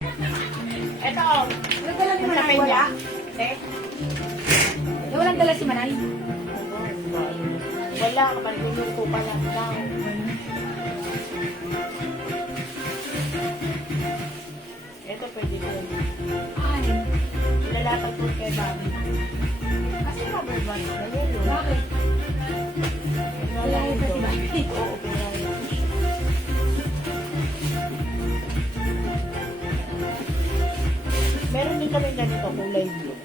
Ito, Nagdala ni Manay, wala? Eh? Walang dala si Manay? Wala, kapag luluto pa lang daw. Ito pwede din. Ay, Lalatag po kay Bobby. kasi rubber band na Ayun, no? Bakit? Wala Wala ito. ito si Bobby. Oo, pinaya. Meron din kami ganito, kulay blue.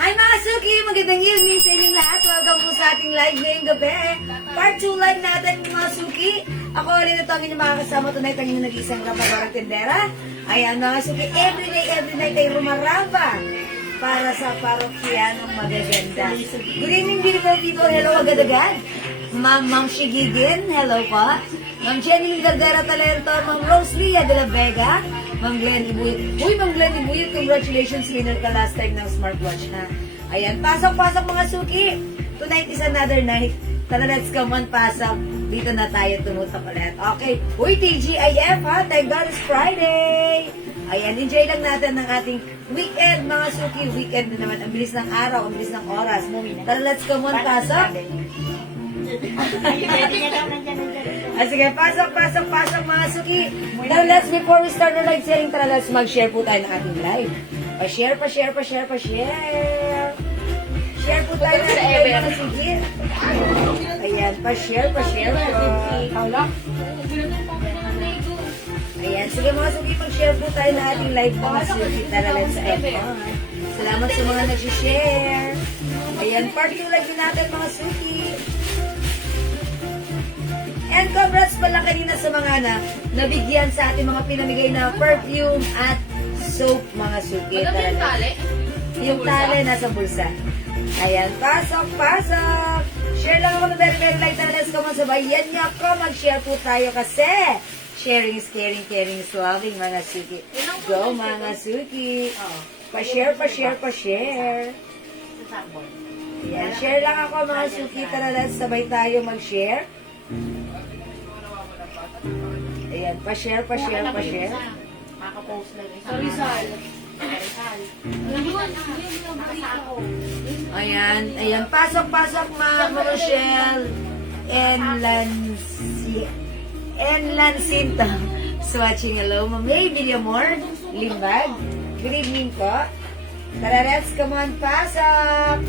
Hi mga Suki! Magandang evening sa inyong lahat. Welcome po sa ating live ngayong gabi. Part 2 live natin mga Suki. Ako rin ito ang inyong makakasama tonight ang inyong nag-iisang rapabarang tendera. Ayan mga Suki, every night ay rumaramba para sa parokyanong magaganda. Good evening beautiful people. Hello agad-agad. Ma'am Shigigin, hello po. Ma'am Jenny Gardera Talento, Ma'am Rose Lia de la Vega, Ma'am Glenn Ibuyit. Uy, Ma'am Glenn Ibuyit, congratulations, winner ka last time ng smartwatch ha. Ayan, pasok-pasok mga Suki. Tonight is another night. Tara, let's come on, pasok. Dito na tayo tumutok ulit. Okay. Uy, TGIF ha, thank God it's Friday. Ayan, enjoy lang natin ng ating weekend mga Suki. Weekend na naman, ang bilis ng araw, ang bilis ng oras. Tara, let's come on, pasok. Pwede niya daw nandyan. Sige, pasok mga Suki. Now, let's, before we start the live sharing, tara, let's mag-share po tayo ng ating live. Pa-share. Share po tayo ng ating live, mga Suki. Ayan, pa-share po. Ayan, sige mga Suki, mag-share po tayo ng ating live, mga Suki. Tara, let's end on. Salamat sa mga nag-share. Ayan, part 2 live din natin, mga Suki. And congrats pala kanina sa mga nabigyan sa ating mga pinamigay na perfume at soap, mga Suki. Madami yung tali. Yung tali nasa bulsa. Ayan, pasok. Share lang ako ng very light na let's come on sabay. Yan nga ako, mag-share po tayo kasi sharing is caring is loving, mga Suki. Go, mga Suki. Pa-share. Ayan, share lang ako, mga Suki. Tara, let's sabay tayo mag-share. Ayan, pa-share. Makapost lang. Rizal. Ayan, pasok, Ma'am Rochelle. Enlancinta. Swatching, hello, Ma'am May Villamor, Limbag. Good evening po. Tara, let's come on, pasok.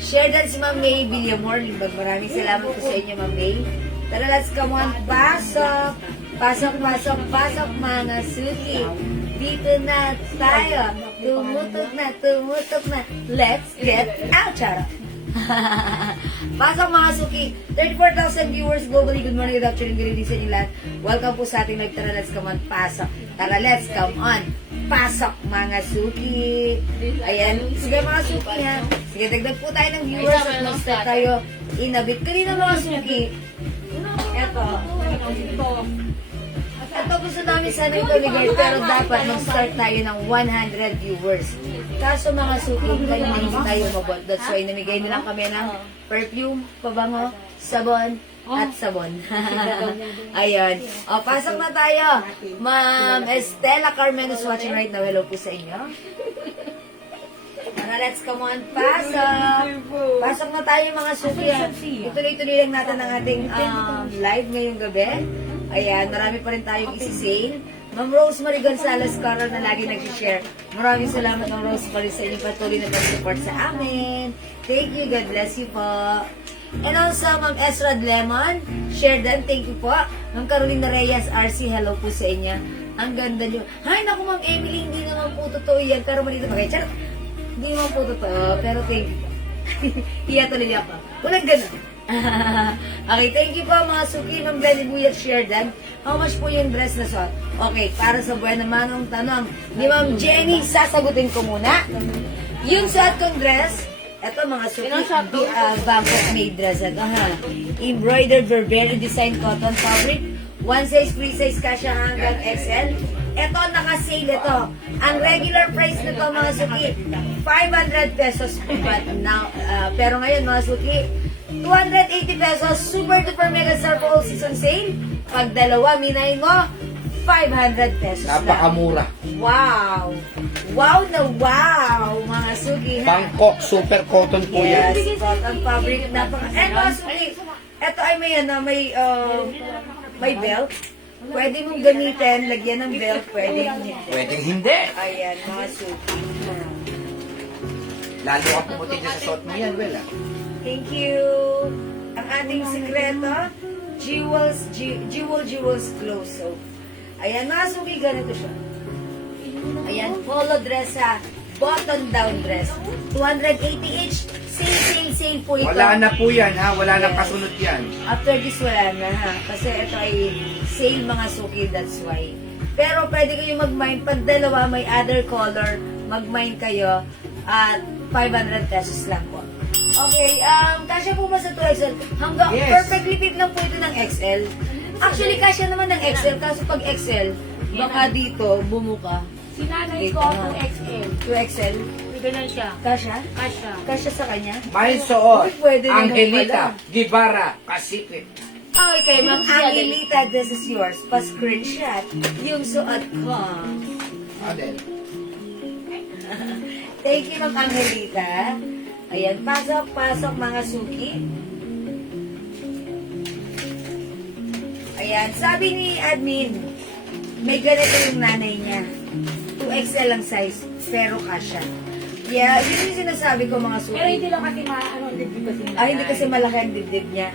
Share dan si Ma'am May Villamor, Limbag. Maraming salamat po sa inyo, Ma'am May. Tara, let's come on, pasok. Pasok, mga Suki. Dito na tayo. Tumutok na. Let's get out, Charo. Pasok, mga Suki. 34,000 viewers globally. Good morning, good afternoon, good evening sa inyo lahat. Welcome po sa ating live. Tara, let's come on, pasok. Tara, let's come on. Pasok, mga Suki. Ayan. Sige, mga Suki, ha. Sige, dagdag po tayo ng viewers at mag-start tayo inabit. Kanina, mga Suki. Ito gusto namin sana ipamigay, pero dapat mag-start tayo ng 100 viewers. Kaso mga Suki, kanina hindi tayo umabot. That's why namigay nilang kami ng perfume, pabango, sabon, at sabon. Ayun. O, pasok na tayo. Ma'am Estela Carmen is watching right now. Hello po sa inyo. Tara, let's come on, pasok. Pasok na tayo, mga Suki. Ituloy-tuloy lang natin ang ating live ngayong gabi. Ayan, marami pa rin tayong isi-sale. Ma'am Rosemary Gonzalez Carol na lagi nag-share. Maraming salamat, Ma'am Rosemary, sa inyong patuloy na pag-support sa amin. Thank you, God bless you po. And also, Ma'am Ezra Lemon, share dan, thank you po. Ma'am Carolina Reyes, RC, hello po sa inyo. Ang ganda nyo. Hay, naku, Ma'am Emily, hindi naman po totoo yan. Pero malito pa kayo. Charot. Hindi naman po totoo, pero thank you po. Hiya tuloy ako. Walang ganun. Okay, thank you po, mga Suki. Ma'am Glenny Buyat, share dan. How much po yung dress na suot? Okay, para sa buwan naman ang tanong ni Ma'am Jenny, sasagutin ko muna. Yung suot kong dress, Ito mga suki, Bangkok made dress. Embroidered Burberry design cotton fabric. One size, free size ka siya hanggang XL. Ito, naka-sale ito. Ang regular price nito mga suki, 500 pesos. But now, pero ngayon mga suki, 280 pesos. Super duper mega star for all season sale. Pag dalawa, minayin mo, 500 pesos lang. Napakamura. Wow! Wow na wow, mga suki. ha? Bangkok super cotton po yan. Yes, cotton fabric. And mga suki, ito ay may belt. Pwede mong gamitin, lagyan ng belt, pwede hindi. Pwedeng hindi. Ayan, mga suki. Lalo ka pumuti dyan sa suot mo yan, well ah. Thank you. Ang ating sekreto, Jewels Glow Soap. Ayan, mga suki, ganito siya. Ayan, polo dress ha. Button down dress. 280 each. Sale po ito. Wala na po yan ha, wala nang kasunod yan. After this, wala na ha. Kasi ito ay sale mga suki, that's why. Pero pwede kayo mag-mine. Pag dalawa may other color, mag-mine kayo at 500 pesos lang po. Okay, kasya po ba sa 2XL? Hanggang Yes. perfectly fit lang po ito ng XL. Actually, kasya naman ng XL. Kaso pag XL, baka dito, bumuka. Sinanay ko, 2XL. 2XL, May ganun siya. kasya? Kasha. Kasya sa kanya? May suot, Uy, pwede naman Angelita, pala. Gibara, Pasipit. Okay, Ma'am Angelita, this is yours. Pa-screenshot yung suot ko. Adel. Thank you, Ma'am Angelita. Ayan, pasok mga suki. Ayan, sabi ni admin, may ganito yung nanay niya. 2XL ang size, pero kasha. Yeah, yun yung sinasabi ko mga suki. Pero hindi lang kasi dibdib kasi nila. Ay, hindi kasi malaki ang dibdib niya.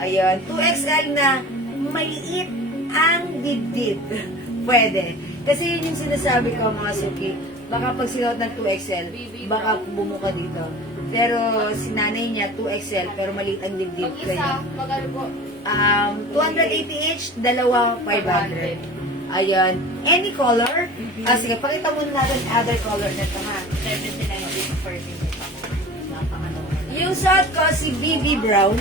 Ayun, 2XL na maliit ang dibdib. Pwede. Kasi yun yung sinasabi ko mga suki. Baka pag sinuot ng 2XL, baka bumuka dito. Pero si nanay niya, 2XL, pero maliit ang dibdib. Kaya, magano po? 280 each, dalawa 500. Ayun. Any color? Sige, pakita muna natin other color nito ha. 79 per minute ako. Napakano. Yung suot ko, si BB Brown.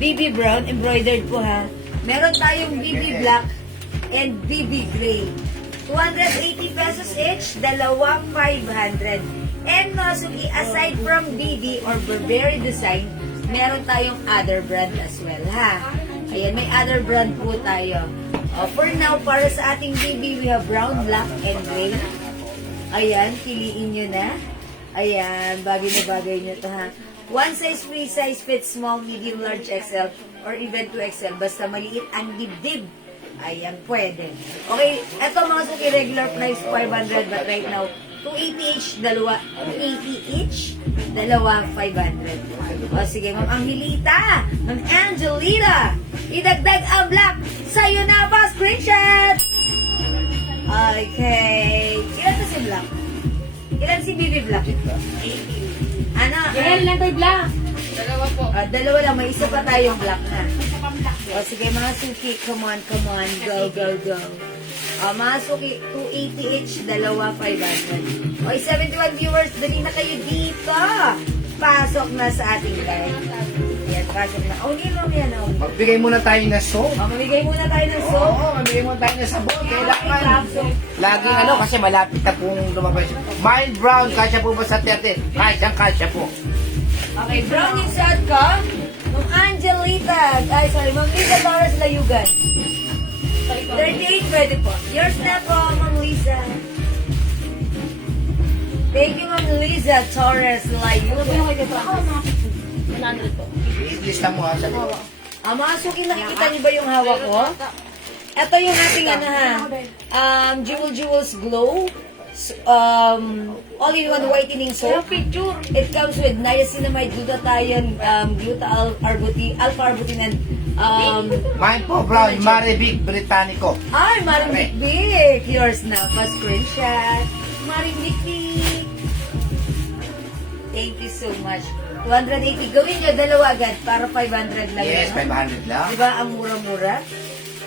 BB Brown, embroidered po ha. Meron tayong BB Black and BB Gray. 280 pesos each, dalawa 500. And masuki, aside from BB or Burberry design, meron tayong other brand as well ha. Ayan, may other brand po tayo. For now, para sa ating BB, we have brown, black, and gray. Ayan, piliin nyo na. Ayan, bagay na bagay nyo to ha. One size, free size, fits small, medium, large, XL, or even 2XL. Basta maliit ang dibdib. Ayan, pwede. Okay, eto mga suki, regular price 500, but right now, 280 each, dalawa, 280 each, dalawa, 500. O sige, Ma'am Angelita, Ma'am Angelita, idagdag ang black, sa'yo na pa, screenshot! Okay, ilan to si black? Ilan si BB Black? 80. Ano? Yan lang tayo black. Dalawa po. Dalawa lang, may isa pa tayong black na. Isa pang black. O sige mga suki, come on, go. Mga suki, 280 each, dalawa 500. O 71 viewers, dali na kayo dito. Pasok na sa ating live. Yan, pasok na. O, nilo yan, o. Magbigay muna tayo na soap. O, mamigay muna tayo ng soap. Oo, magbigay muna tayo na sabon. Kailangan. Laging kasi malapit na pong lumabas. Mild brown, kasya po ba sa 30? Kasya po. Okay, brown yung suot ko. Ma'am Angelita, Ma'am Lisa Torres Layugan. 38 pwede po. Yours na po, Ma'am Lisa. Thank you, Ma'am Lisa Torres Layugan. Ako, mga 100 po. I-lista mo ha sa likod. Mga suki, nakikita niyo ba yung hawak ko? Ito yung ating Jewels Glow. All-in-one whitening soap. Picture. It comes with niacinamide, glutathione, alpha-arbutin, and Mine po brown, Maribig Britannico. ay, Maring Big. Yours na. Pa-screenshot. Maring Big. Thank you so much. 280. Gawin nyo, dalawa agad para 500 lang. Yes, yun. 500 lang. Diba, ang mura-mura?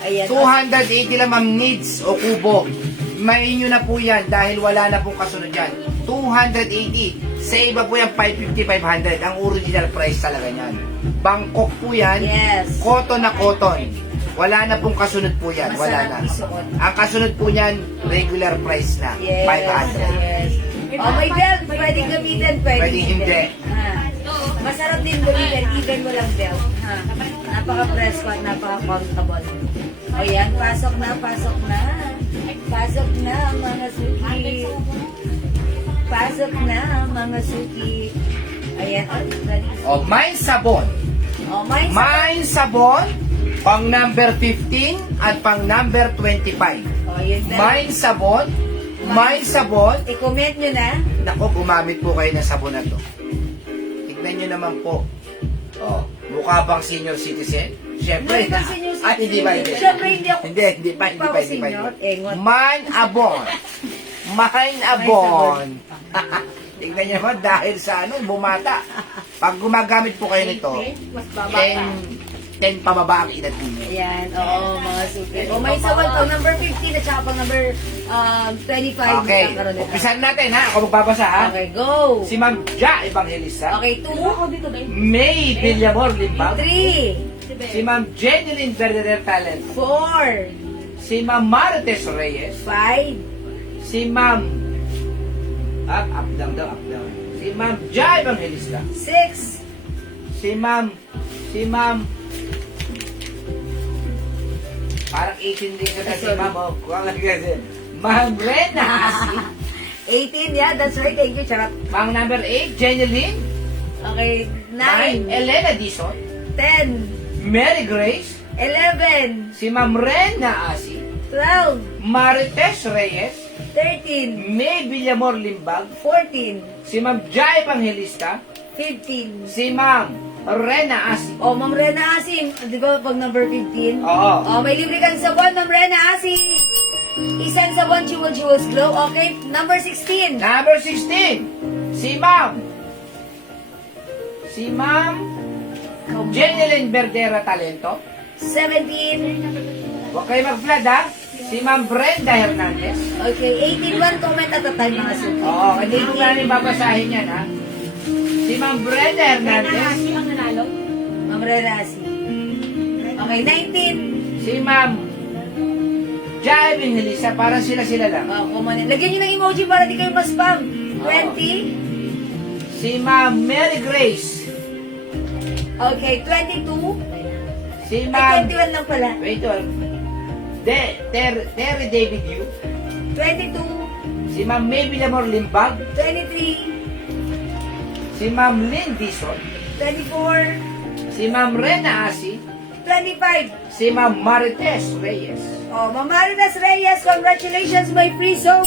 Ayan. 280 lang ma'am, needs o kubo. May inyo na po yan dahil wala na pong kasunod yan. 280. Sa iba po yan, 550, 500. Ang original price talaga niyan. Bangkok po yan. Yes. Cotton na cotton. Wala na pong kasunod po yan. Wala na. Masarap isuot. Ang kasunod po niyan, regular price na. Yes. 500. Yes. Oh, may belt. Pwedeng gamitin, pwedeng hindi. Ha. Masarap din gamitin, even mo lang belt. Ha. Napaka-presko at napaka-comfortable. O yan, pasok na, pasok na. Pasok na, mga suki. Pasok na, mga suki. Ayan, ready? O, Mine Sabon. Oh, may Mine Sabon, pang number 15 at pang number 25. Oh, yun na. Mine Sabon, Mine Sabon. I-comment nyo na. Nako, gumamit po kayo ng sabon na to. Tignan nyo naman po. Oh, mukha bang senior citizen? Siyempre. Hindi ba senior citizen? Ay, hindi ba? Hindi. Siyempre, hindi ako. Hindi pa. Hindi pa ako senior. Engot. Mine Abon. Mine Abon. Tignan nyo naman dahil sa ano, bumata. Pag gumagamit po kayo nito, Mas baba pa. 10 pababa ang edad ninyo. Ayan, oo, mga suki. O, may sawan pang number 15 at saka pang number 25. Okay, magkakaroon nito. umpisan natin ha. Ako magbabasa ha. Okay, go. Si Ma'am Ja Evangelista. Okay, 2, Ako dito din. May Villamor Limbag. 3, Si Ma'am Jeneline Verdader Talent. 4, Si Ma'am Marites Reyes. 5, Si Ma'am up, down, up, down. Si Ma'am Ja Evangelista. 6, Si Ma'am parang 18 din ka na si Ma'am. Oh, kuha nga kasi. Ma'am Rena Asi. 18, yeah, that's right. Thank you, charot. Ma'am number 8, Jeneline. Okay, 9, 9, Elena Dison. 10, Mary Grace. 11, Si Ma'am Rena Asi. 12, Marites Reyes. 13, May Villamor Limbag. 14, Si Ma'am Ja Evangelista. 15. Si Ma'am Rena Asi. Oh, Ma'am Rena Asim, di ba pag number 15? Oo. Oh, may libre kang sabon, Ma'am Rena Asim. Isang sabon, Jewels Glow. Okay, number 16. Number 16. Si Ma'am Jeneline Verdera Talento. 17. Huwag kayo mag-flood ha. Si Ma'am Brenda Hernandez. Okay, 18. One comment at a time, mga suki. Oo, hindi ko namin babasahin yan ha. Si Ma'am Brenda Hernandez. Nahasi ang nanalo. Ma'am Rena Asim. Okay, 19. Si Ma'am Ja Evangelista. Parang sila lang. Oh, kumanin. Lagyan nyo ng emoji para di kayo ma-spam. 20. Si Ma'am Mary Grace. Okay, 22. Si Ay, Ma'am... 21 lang pala. Wait, Terry David Yu. 22. Si Ma'am May Villamor Limbag. 23. Si Ma'am Lynn Dison. 24. Si Ma'am Rena Asi. 25. Si Ma'am Marites Reyes. Oh, Ma'am Marinas Reyes, congratulations, may free soap.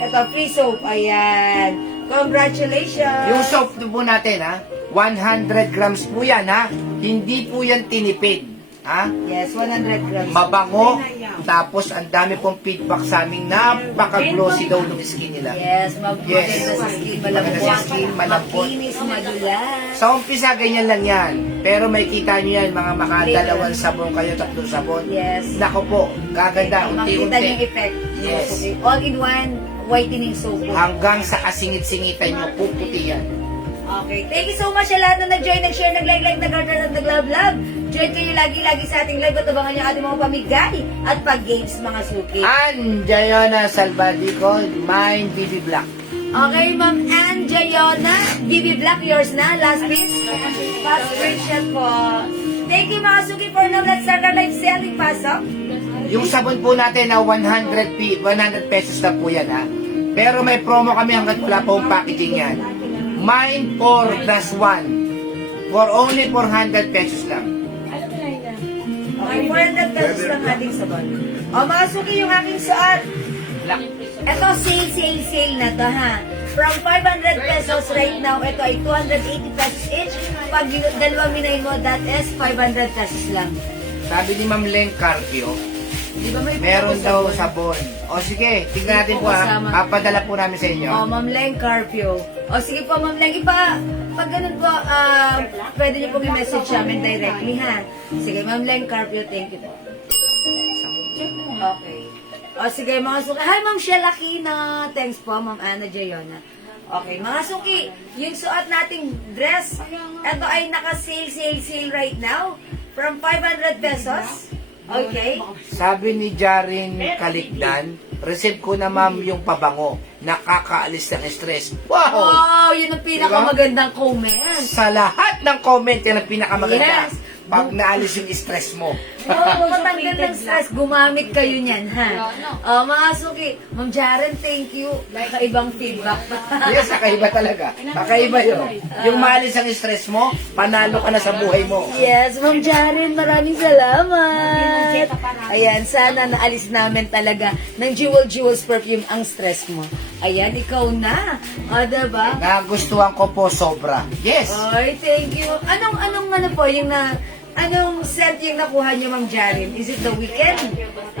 Ito, free soap. Ayan. Congratulations. Yung soap po natin ha, 100 grams po yan ha. Hindi po yan tinipid. Ha? Yes, 100 grams. Mabango. Tapos ang dami pong feedback sa aming napaka-glossy daw ng skin nila. Yes, maganda sa skin, malambot. Maganda sa skin, malambot. Makinis, madulas. Sa umpisa, ganyan lang yan. Pero may kita nyo yan, mga makadalawang sabon kayo, 3 sabon. Yes. Nako po, gaganda, Makita niyo yung unti-unti. effect. Yes. Okay. All-in-one whitening soap. Hanggang sa kasingit-singitan nyo, puputi yan. Okay. Thank you so much sa lahat na nag-join, nag-share, nag-like, nag-heart, at nag-love. Join kayo lagi-lagi sa ating live at abangan niyo ating mga pamigay at pag-games, mga suki. Ann Jayona Salvadico, Mine BB Black. Okay, Ma'am Ann Jayona, BB Black, yours na. Last piece. Fast screenshot po. Thank you, mga suki, for now. Let's start our live selling. Pasok. Yung sabon po natin na 100 pesos na po yan ha. Pero may promo kami hanggat wala po ang packaging yan. Mine 4+1 for only 400 pesos lang. Okay, 400 pesos lang ating sabon. O, mga suki, yung aking suot. Black. Ito, sale na to, ha? From 500 pesos right now, ito ay 280 pesos each. Pag dalawang minay mo, that is 500 pesos lang. Sabi ni Ma'am Leng Carpio, Di ba may meron po daw sabon? sabon. O sige, tingnan natin po ha. Kasama. Papadala po namin sa inyo. Oh, Ma'am Leng Carpio. O, sige po, Ma'am Leng. Pag ganun po, pwede niyo pong i-message sa amin directly, ha? Sige, Ma'am Leng Carpio, thank you po. Okay. O, sige, mga suka. Hi, Ma'am Shell Aquina. Thanks po, Ma'am Anna Jayona. Okay, mga suki, yung suot nating dress, ito ay naka-sale right now from 500 pesos. Okay? Sabi ni Jarin Kaligdan, receive ko na ma'am yung pabango. Nakakaalis ng stress. Wow! Wow, yun ang pinakamagandang comment. Sa lahat ng comment, yan ang pinakamaganda. Yes. Pag naalis yung stress mo. Wow, matanggal ng stress, gumamit kayo niyan, ha? Mga suki, Ma'am Jaren, thank you. Kakaibang feedback pa. Yes, kakaiba talaga. Kakaiba yun. Yung maalis ang stress mo, panalo ka na sa buhay mo. Yes, Ma'am Jaren, maraming salamat. Ayan, sana naalis namin talaga ng Jewels perfume ang stress mo. Ayan, ikaw na. O, diba? Nagustuhan ko po sobra. Yes. Ay, thank you. Anong ano po, anong scent yung nakuha niyo, Ma'am Jaren? Is it the Weekend?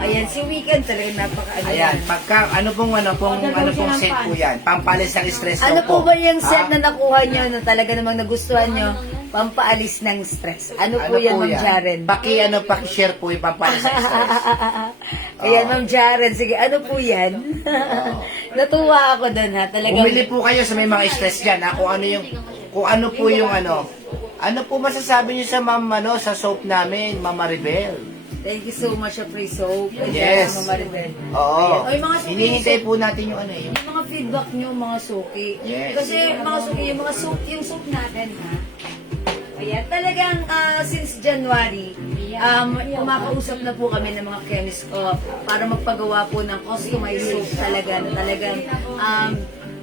Ayan, si Weekend talaga napaka-ano. Ayan, pagka, ano pong set po yan? Pampalis ng stress mo Ano po ba yung Ah? set na nakuha niyo na talaga namang nagustuhan niyo? Pampaalis ng stress. Ano po yan, Ma'am Jaren? Paki-share po yung pampalis ng stress. Ayan, Ma'am Jaren. Sige, ano po yan? Natuwa ako doon, ha? Talagang... Bumili po kayo sa may mga stress dyan, ha? Kung ano po yung ano. Ano po masasabi niyo sa sa soap namin, Mama Rebel? Thank you so much, Free Soap. Yes. Mama Rebel. Oo. Ayan. Ay, mga suki, Hinihintay po natin yung ano eh. yung mga feedback nyo, mga suki. Yes. Kasi, mga suki, yung soap natin, ha? Ayan, talagang since January, kumakausap na po kami ng mga chemist ko para magpagawa po ng customized soap talaga na talagang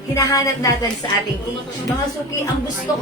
hinahanap natin sa ating age. Mga suki, ang gusto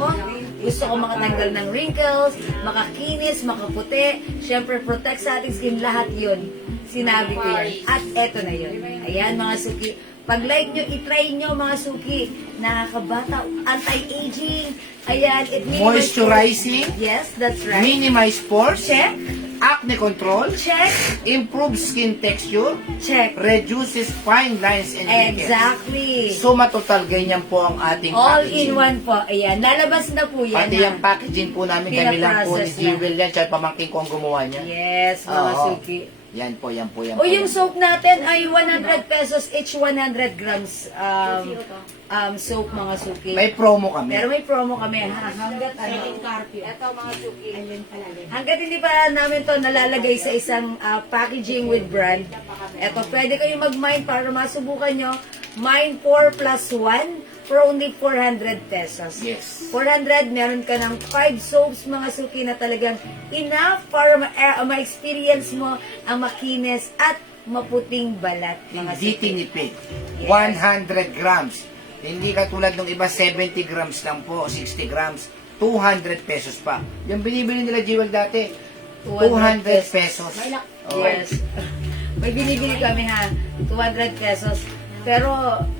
ko makatanggal ng wrinkles, makakinis, makaputi, syempre protect sa ating skin, lahat yun. Sinabi ko yan. At eto na yun. Ayan mga suki, pag-like nyo, itry nyo mga suki, nakakabata, anti-aging, ayan, it minimizes... Moisturizing, Yes, that's right. minimize pores, Check, acne control, check, improve skin texture, check. reduces fine lines and wrinkles. Exactly. Suma total, ganyan po ang ating All packaging. in one po. Ayan, lalabas na po yan. Pati ha? yung packaging po namin, kami lang po ni Pinaprocess na. Jewel yan, siya pamangkin ko ang gumawa niya. Yes, mga Oo. suki. Yan po, yan po, yan O po. yung soap natin ay 100 pesos each 100 grams soap mga suki. May promo kami. Pero may promo kami ha. Hanggat Ito mga suki. hanggat hindi pa namin to nalalagay sa isang packaging with brand. Eto, pwede kayo mag-mine para masubukan nyo. Mine 4 plus 1 for only 400 pesos. Yes. 400, meron ka ng 5 soaps mga suki na talagang enough para ma-experience mo ang makinis at maputing balat mga Hindi suki. tinipid. Yes. 100 grams. Hindi katulad ng iba, 70 grams lang po, 60 grams. 200 pesos pa. Yung binibili nila Jewel dati, 200 pesos. Oh. Yes. May binibili kami ha, 200 pesos. Pero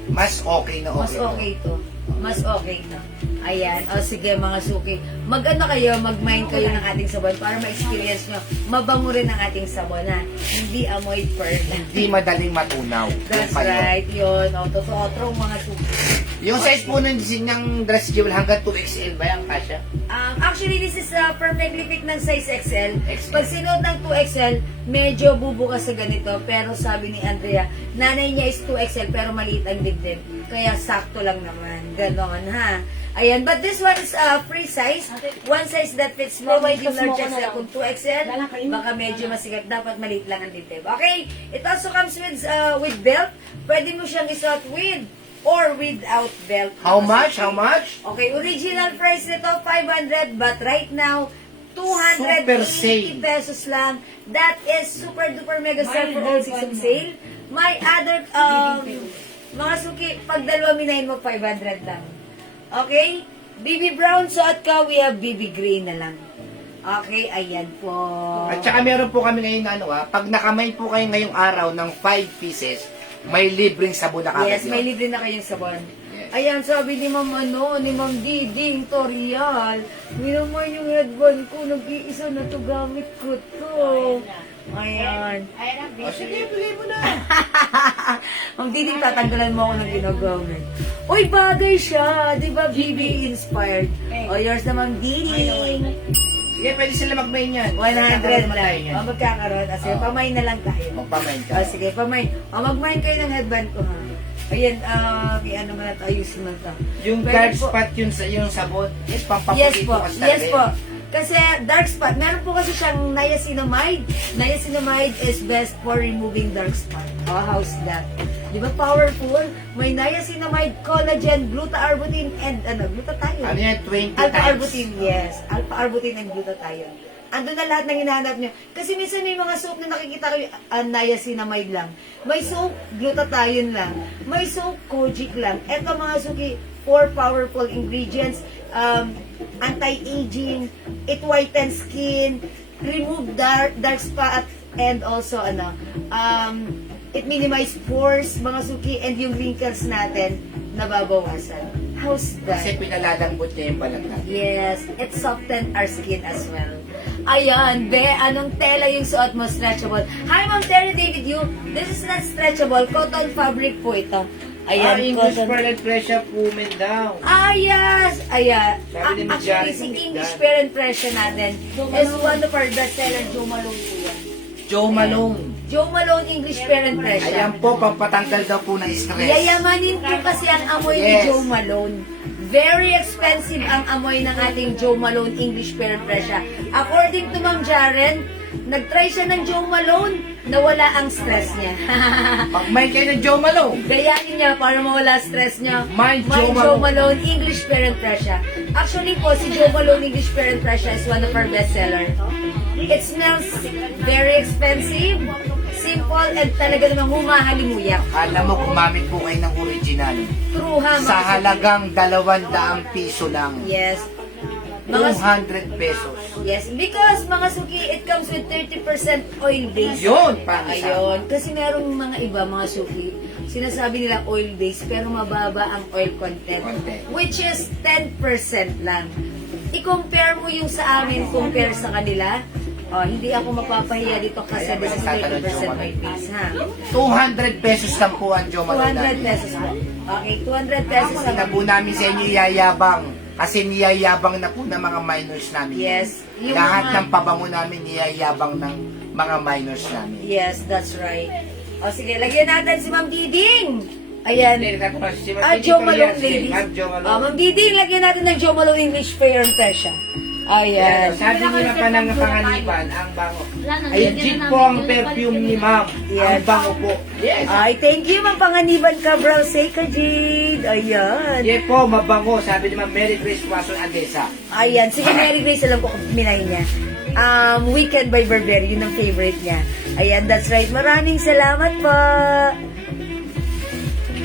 Mas okay na mas okay to. Mas okay to. Ayan. O sige mga suki. Mag-ano kayo, mag-mind kayo ng ating sabon para ma-experience nyo. Mabango rin ang ating sabon ha. Hindi amoy pearl. Hindi madaling matunaw. That's Yun pa yun. right. Yun. O, totoo trong mga suki. Yung size po ng dress Jewel hanggang 2XL ba yan, Kasha? Actually, this is perfectly fit ng size XL. XL. Pag sinuot ng 2XL, medyo bubukas sa ganito. Pero sabi ni Andrea, nanay niya is 2XL pero maliit ang dibdib. Kaya sakto lang naman. Ganon ha. Ayan, but this one is free size. One size that fits small, medium, large XL. Kung 2XL, baka medyo masigat. Dapat maliit lang ang dibdib. Okay? It also comes with belt. Pwede mo siyang isuot with or without belt. How much? How much? Okay, original price nito 500 but right now Super 280 sale. pesos lang. That is super duper mega sale for all season sale. My other mga suki, pag dalawa minayin mo 500 lang. Okay? BB brown suot ka, we have BB green na lang. Okay, ayan po. At saka meron po kami ngayon na pag nakamay po kayo ngayong araw ng 5 pieces, may libreng sabon na kagad Yes, may yun. libre na kayong sabon. Yes. Ayan, sabi ni ni Ma'am Diding Torial, hindi naman yung headband ko, nag-iisa na to gamit ko to. Ayan. O sige, bili mo na. Ma'am Diding, tatanggalan mo ako ng ginagamit. Uy, bagay siya! Di ba, BB inspired? O, yours na, Ma'am Diding. Sige, pwede sila mag-main yan. 100 Magkakaroon naman tayo lang. yan. O, magkakaroon. Kasi Oo. pamain na lang tayo. Magpamain ka. O, sige, pamain. O, mag-main kayo ng headband ko, ha? Ayan, ano nga natin, ayusin mo ito. Yung Pwede dark po. spot yung sabon, is Yes pampaputi po, kasi yes talaga po. eh. Kasi dark spot, meron po kasi siyang niacinamide. Niacinamide is best for removing dark spot. Oh, how's that? Di ba powerful? May niacinamide, collagen, gluta-arbutin, and glutathione. Ano yan, 20 times? Alpha-arbutin, yes. Alpha-arbutin and glutathione. Ando na lahat ng hinahanap nyo. Kasi minsan may mga soap na nakikita kayo, niacinamide lang. May soap, glutathione lang. May soap, kojic lang. Eto mga suki, 4 powerful ingredients. Anti-aging, it whitens skin, remove dark spot, and also it minimize pores, mga suki, and yung wrinkles natin nababawasan. How's that? Kasi pinalalambot niya yung balat natin. Yes, it softened our skin as well. Ayan, be, anong tela yung suot mo? Stretchable. Hi, Ma'am Terry David Yu. This is not stretchable. Cotton fabric po ito. Ayan, English cotton. Pearl and Pressure women down. Yes! Ayan. Sabi ni Miss Actually, Janice si Miss English Dan. Pear and Pressure natin is one of our bestseller, Joe Malone po yan. Joe Malone. Joe Malone English Pear and Pressure. Ayan po, pampatanggal daw po ng stress. Yayamanin po kasi ang amoy ni Yes. Joe Malone. Very expensive ang amoy ng ating Joe Malone English Pear and Pressure. According to Ma'am Jaren, nag-try siya ng Joe Malone, nawala ang stress niya. Pag may kayo ng Joe Malone, Gayahin niya para mawala stress niya. My My Joe Joe Malone. Malone English Pear and Pressure. Actually po, si Joe Malone English Pear and Pressure is one of our bestseller. It smells very expensive, simple, and talaga namang humahalimuyak. alam mo, gumamit po kayo ng original. True ha, Sa halagang 200 piso lang. Yes. Mga 200 pesos. Yes, because mga suki, it comes with 30% oil base. Yun, pang isa. Ayun. Kasi merong mga iba, mga suki, sinasabi nila oil base, pero mababa ang oil content. Which is 10% lang. I-compare mo yung sa amin, compare sa kanila. Hindi ako mapapahiya dito kasi Ayan, this is may tatanong 30% Joe oil base, ha? 200 pesos lang po ang Joe Malone 200 namin. pesos po. Okay, 200 pesos Hindi na lang. po namin sa inyo yayabang. Kasi niyayabang na po ng mga minors namin. Yes. Yung Lahat mga- ng pabango namin niyayabang ng mga minors namin. Yes, that's right. O sige, lagyan natin si Ma'am Diding. Ayan. Joe Malone ladies. Ma'am Diding, lagyan natin ng Joe Malone English Fair and Pressure. Ayan. Sabi nila pa ng panganiban, ang bango. Ayan, jeep po ang perfume ni ma'am. Yes. Ang bango po. Yes. Ay, thank you, Ma'am Panganiban Cabral Seca Jade. Ayan. Yes po, mabango. Sabi ni ma'am, Mary Grace Watson Adesa. Ayan. Sige, Mary Grace, alam ko kung minay niya. Weekend by Burberry, yun ang favorite niya. Ayan, that's right. Maraming salamat po.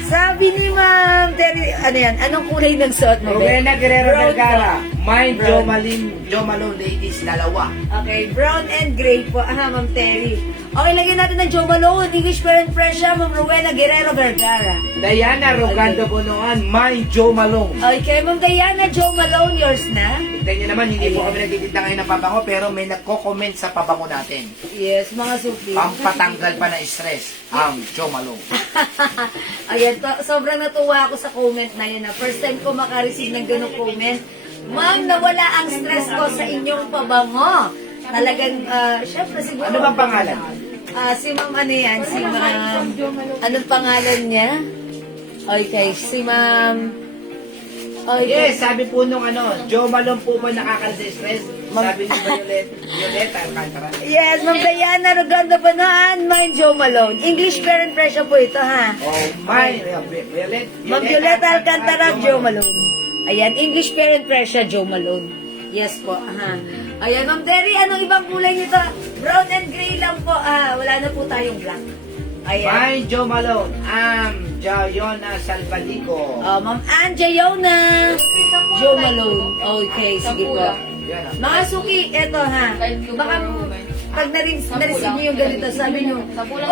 Sabi ni Ma'am Terry, ano yan? Anong kulay ng suot mo? Be? Rowena Guerrero Brown Vergara. Mine, Brown. Joe Malone ladies, dalawa. Okay, brown and gray po. Ma'am Terry. Okay, lagyan natin ng Joe Malone, English Pear and Pressure, Ma'am Rowena Guerrero Vergara. Diana Rogando Bonoan, mine, Joe Malone. Okay, Ma'am Diana, Joe Malone, yours na? Tignan nyo naman, hindi po kami nagtitinda ngayon ng pabango, pero may nagko-comment sa pabango natin. Yes, mga suki. Pampatanggal pa ng stress, ang Joe Malone. Ayan, sobrang natuwa ako sa comment na yun. First time ko makareceive ng ganung comment. Ma'am, nawala ang stress ko sa inyong pabango. Talagang, syempre siguro. Ano bang pangalan? Si Ma'am ano yan? Si Ma'am, anong pangalan niya? Okay, si Ma'am, Yes, sabi po nung Joe Malone po ba nakakalis sa stress? Sabi ni Violeta Alcantara. Yes, Ma'am Diana Rogando Banaan, mine Joe Malone. English Pear and Pressure po ito, ha? Oh, mine, Ma'am Violeta Alcantara, Joe Malone. Ayan, English Pear and Pressure, Joe Malone. Yes po, ha? Ayan, Ma'am Terry, anong ibang kulay nito? Brown and gray lang po, wala na po tayong black. Ayan. Mine, Joe Malone. Jayona Salvadico. Ma'am Anjayona, Joe Malone. Okay, sige po. Yan, Mga suki, eto ha. Baka pag na-receive niyo yung ganito, sabi niyo,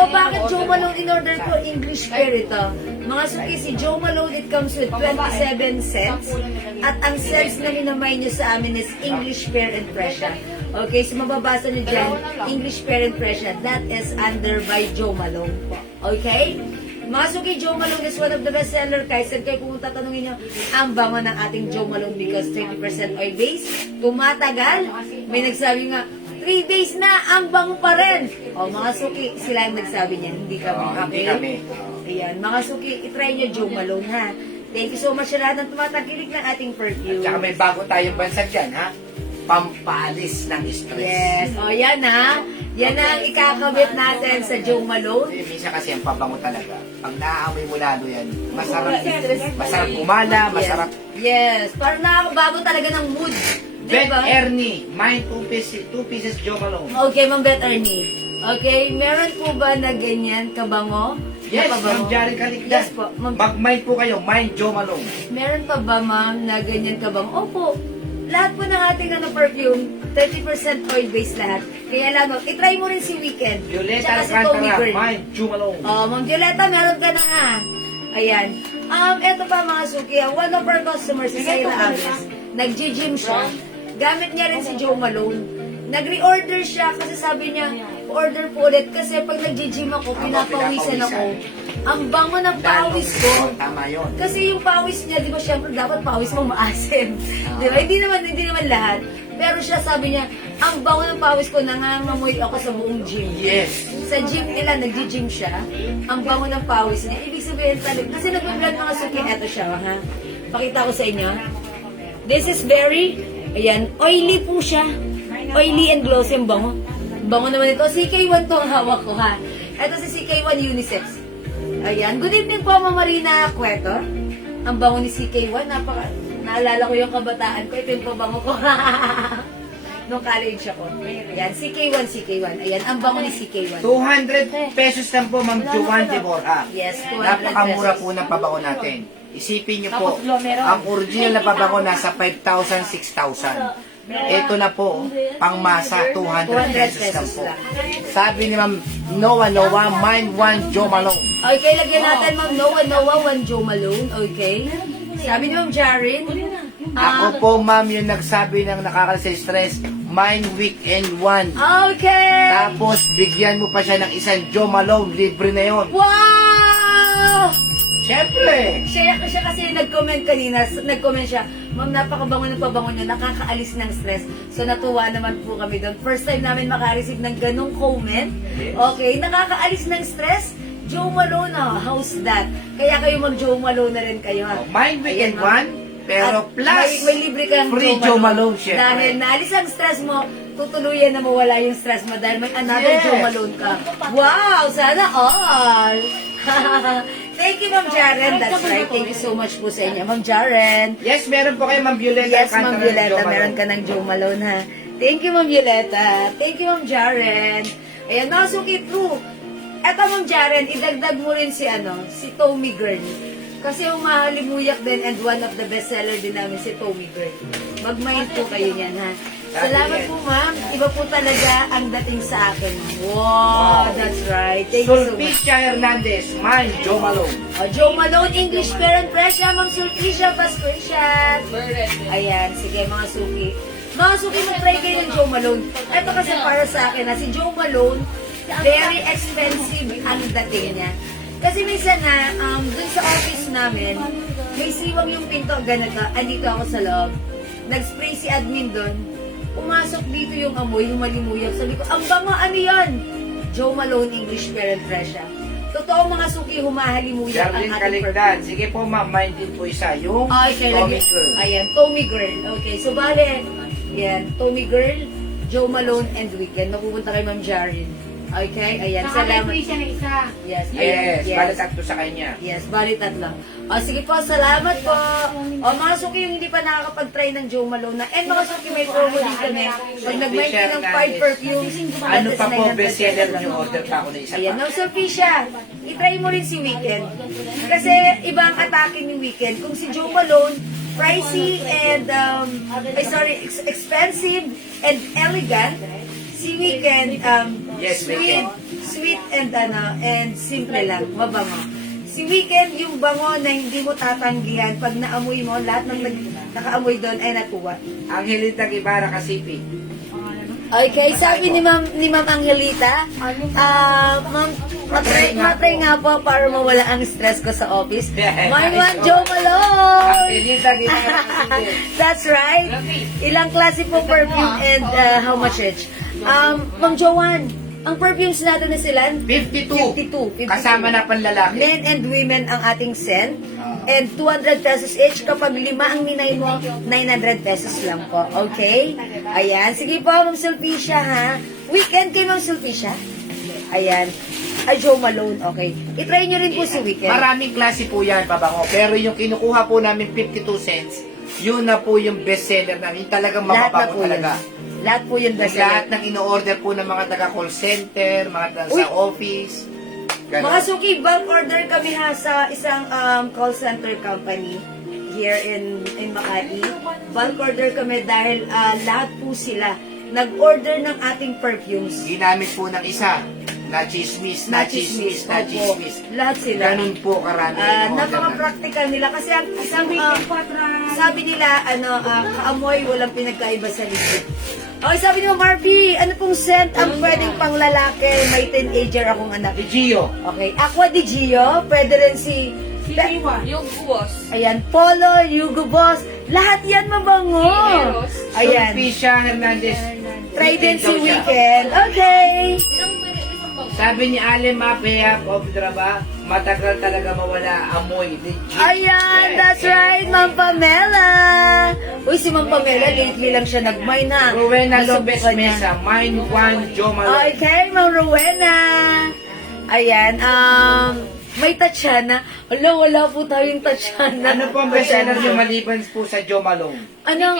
bakit Joe Malone in order ko English Pear ito? Mga suki, si Joe Malone, it comes with 27 cents. At ang cents na hinamay niyo sa amin is English Pear and Pressure. Okay, so mababasa niyo dyan, English Pear and Pressure. That is under by Joe Malone po. Okay? Mga suki, Joe Malone is one of the best seller. Kahit saan kayo pumunta, tanongin nyo, ang bango ng ating Joe Malone because 30% oil base. Tumatagal. May nagsabi nga, 3 days na, ang bango pa rin. Mga suki, sila ang nagsabi niyan, hindi kami. Hindi kami. Ayan, mga suki, itry nyo Jo Malone ha. Thank you so much sa lahat ng tumatangkilik ng ating perfume. Tsaka may bago tayong bansag dyan, ha? Pampalis ng stress. Yes, o yan ha. Yan na ang ikakabit natin sa Jo Malone. Minsan kasi ang pabango talaga. Pag naaamoy mo lalo yan, masarap kumala, masarap. Yes, parang nakakabago talaga ng mood. Bet Diba? Ernie, mine 2 pieces Jo Malone. Okay, Ma'am Bet Ernie. Okay, meron po ba na ganyan kabango? Yes, Na pabango? Ma'am Jaren Kaligdan. Yes po, Ma'am. Mag-mine po kayo, mine Jo Malone. Meron pa ba, ma'am, na ganyan kabango? Opo. Lahat po ng ating perfume, 30% oil-based lahat. Kaya lang, itry mo rin si Weekend. Violeta Tsaka si Tommy Alcantara, Girl. mine Jo Malone. Oh, Ma'am Violeta, meron ka na ha. Ayan. Eto pa mga suki, one of our customers, si Sayla Aves, nag-gym siya. Gamit niya rin si Jo Malone. Nag-reorder siya kasi sabi niya, order po ulit kasi pag nag-gym ako, pinapawisan ako. Ang bango ng pawis ko. Tama yun. Kasi yung pawis niya, di ba, syempre dapat pawis mo maasim. Di ba? Hindi naman lahat. Pero siya sabi niya, ang bango ng pawis ko, nangangamoy ako sa buong gym. Yes. Sa gym nila, nag-gym siya, ang bango ng pawis niya. Ibig sabihin talaga, kasi nag-vlog mga suki, eto siya, ha? Pakita ko sa inyo. This is very, ayan, oily po siya. Oily and glossy ang bango. Bango naman ito. CK1 to ang hawak ko, ha? Ito si CK1 Unisex. Ayan. Good evening po, Mama Marina Cueto. Ang bango ni CK1. Naalala ko yung kabataan ko. Ito yung pabango ko. Nung college ako. Ayan. CK1. Ayan. Ang bango ni CK1. 200 pesos lang po, Ma'am Juan Deborah. Yes, 200 Napakamura pesos. po ng pabango natin. Isipin niyo po, ang original na pabango nasa 5,000, 6,000. Ito na po, pangmasa, 200 pesos lang po. Sabi ni Ma'am Noah, mine 1 Jo Malone. Okay, lagyan natin Ma'am Noah, 1 Jo Malone. Okay. Sabi ni Ma'am Jaren. Ako po, Ma'am, yung nagsabi ng nakakalis sa stress, mine weekend 1. Okay. Tapos, bigyan mo pa siya ng isang Jo Malone, libre na yon. Wow! Siyempre! Siya kasi nag-comment kanina, nag-comment siya, Ma'am, napakabango ng pabango niyo, nakakaalis ng stress. So, natuwa naman po kami doon. First time namin makareceive ng ganong comment. Okay, nakakaalis ng stress. Jo Malone, how's that? Kaya kayo mag-Jo Malone na rin kayo, ha? Mine weekend Ayan, 1, pero At plus, may libre kang free Jo Malone, syempre. Dahil naalis ang stress mo, tutuluyan na mawala yung stress mo dahil may another Yes. Jo Malone ka. Wow! Sana all! Thank you, Ma'am Jaren. That's right. Thank you so much po sa inyo, Ma'am Jaren. Yes, meron po kayo, Ma'am Violeta. Yes, Alcantara Ma'am ng Jo Violeta. Malone. Meron ka ng Jo Malone, ha? Thank you, Ma'am Violeta. Thank you, Ma'am Jaren. Ayan, mga suki, true. Eto, Ma'am Jaren, idagdag mo rin si Tommy Girl. Kasi yung mahalimuyak din and one of the bestseller din namin si Tommy Girl. Mag-mind po kayo niyan, ha? Salamat po, ma'am. Iba po talaga ang dating sa akin. Wow, that's right. Thank you so much. Sulpicia Hernandez, mine Jo Malone. Jo Malone, English Parent Pressure, Ma'am Sulpicia, Pasquician. Ayan, sige mga suki. Mga suki, mag-try kayo ng Jo Malone. Ito kasi para sa akin, si Jo Malone, very expensive ang dating niya. Kasi minsan dun sa office namin, may siwang yung pinto, ganito, andito ako sa loob. Nag-spray si admin dun. Pumasok dito yung amoy, yung malimuyak. Sabi ko, ang bango, ano yan? Jo Malone, English Parent Pressure. Totoo mga suki, humahalimuyak ang Darlene ating Kaligdan. Sige po, Ma'am, mine din po isa. Yung Okay, Tommy lagi. Girl. Ayan, Tommy Girl. Okay, so bale, yan, Tommy Girl, Jo Malone, and Weekend. Mapupunta kay Ma'am Jaren. Okay, ayan, salamat. siya na isa. Yes, Yes, yes. balik sakto sa kanya. Yes, bali tatlo. O, sige po, salamat po. O, mga suki yung hindi pa nakakapag-try ng Jo Malone na. And mga suki, may promo din kami. Pag nag-buy kayo ng 5 perfumes, Ano pa po, 900 bestseller pesos nyo? lang. Order pa ako na isa Ayan, pa. no, Sophia, itry mo rin si Weekend. Kasi iba ang atake ni Weekend. Kung si Jo Malone, pricey and, expensive and elegant. Si Weekend, Yes, sweet and simple lang, mabango. Si Weekend, yung bango na hindi mo tatanggihan, pag naamoy mo, lahat ng nakaamoy doon ay natuwa. Angelita Guevara Kasipi. Okay, sabi ni Ma'am Angelita, Ma'am, matry nga po para mawala ang stress ko sa office. Mine 1 Jo Malone! Angelita Guevara Kasipi. That's right. Ilang klase po perfume and how much each? Ma'am Joanne, Ang perfumes natin na sila, 52. Kasama na panlalaki. men and women ang ating scent. Ah. And 200 pesos each. Kapag 5 ang ninay mo, 900 pesos lang po. Okay? Ayan. Sige po, Ma'am Sulpicia, ha? Weekend kay Ma'am Sulpicia? Ayan. Ay, Joe Malone. Okay. I-try nyo rin po si Weekend. Maraming klase po yan, pabango. Pero yung kinukuha po namin 52 cents, yun na po yung bestseller namin. Talagang Lahat na mapabango po yun. talaga. Lahat po yun best Lahat ng ino-order po ng mga taga-call center, mga taga Uy! sa office. Ganun. Mga suki, bulk order kami ha sa isang call center company here in Makati. Bulk order kami dahil lahat po sila nag-order ng ating perfumes. Ginamit po ng isa, na chismis, na chismis, na Opo. chismis. Lahat sila. Ganun po karami. yung order Napaka-practical nila kasi ang isang sabi nila kaamoy walang pinagkaiba sa likod. Okay, sabi ni Marby, ano pong scent ang pwedeng pang lalaki? May teenager akong anak. natin. Gio. Okay, Aqua di Gio, pwede rin si Yung buwas. Ayan, Polo, Hugo Boss, lahat yan mabango. Ayan, Sulpicia Hernandez. try din si daw siya. Weekend. Okay. Sabi ni Ale Mapea, Obdraba, matagal talaga mawala amoy. Legit. Ayan, that's right, Ma'am Pamela. Uy, si Ma'am Pamela, lately lang siya nag-mine ha. Rowena Lopez Nasubukan niya. Mesa, Mine Juan Jomalo. Okay, Ma'am Rowena. Ayan, may Tatiana. Wala po tayong Tatiana. Ano po ang bestseller niyo maliban po sa Jomalo? Anong?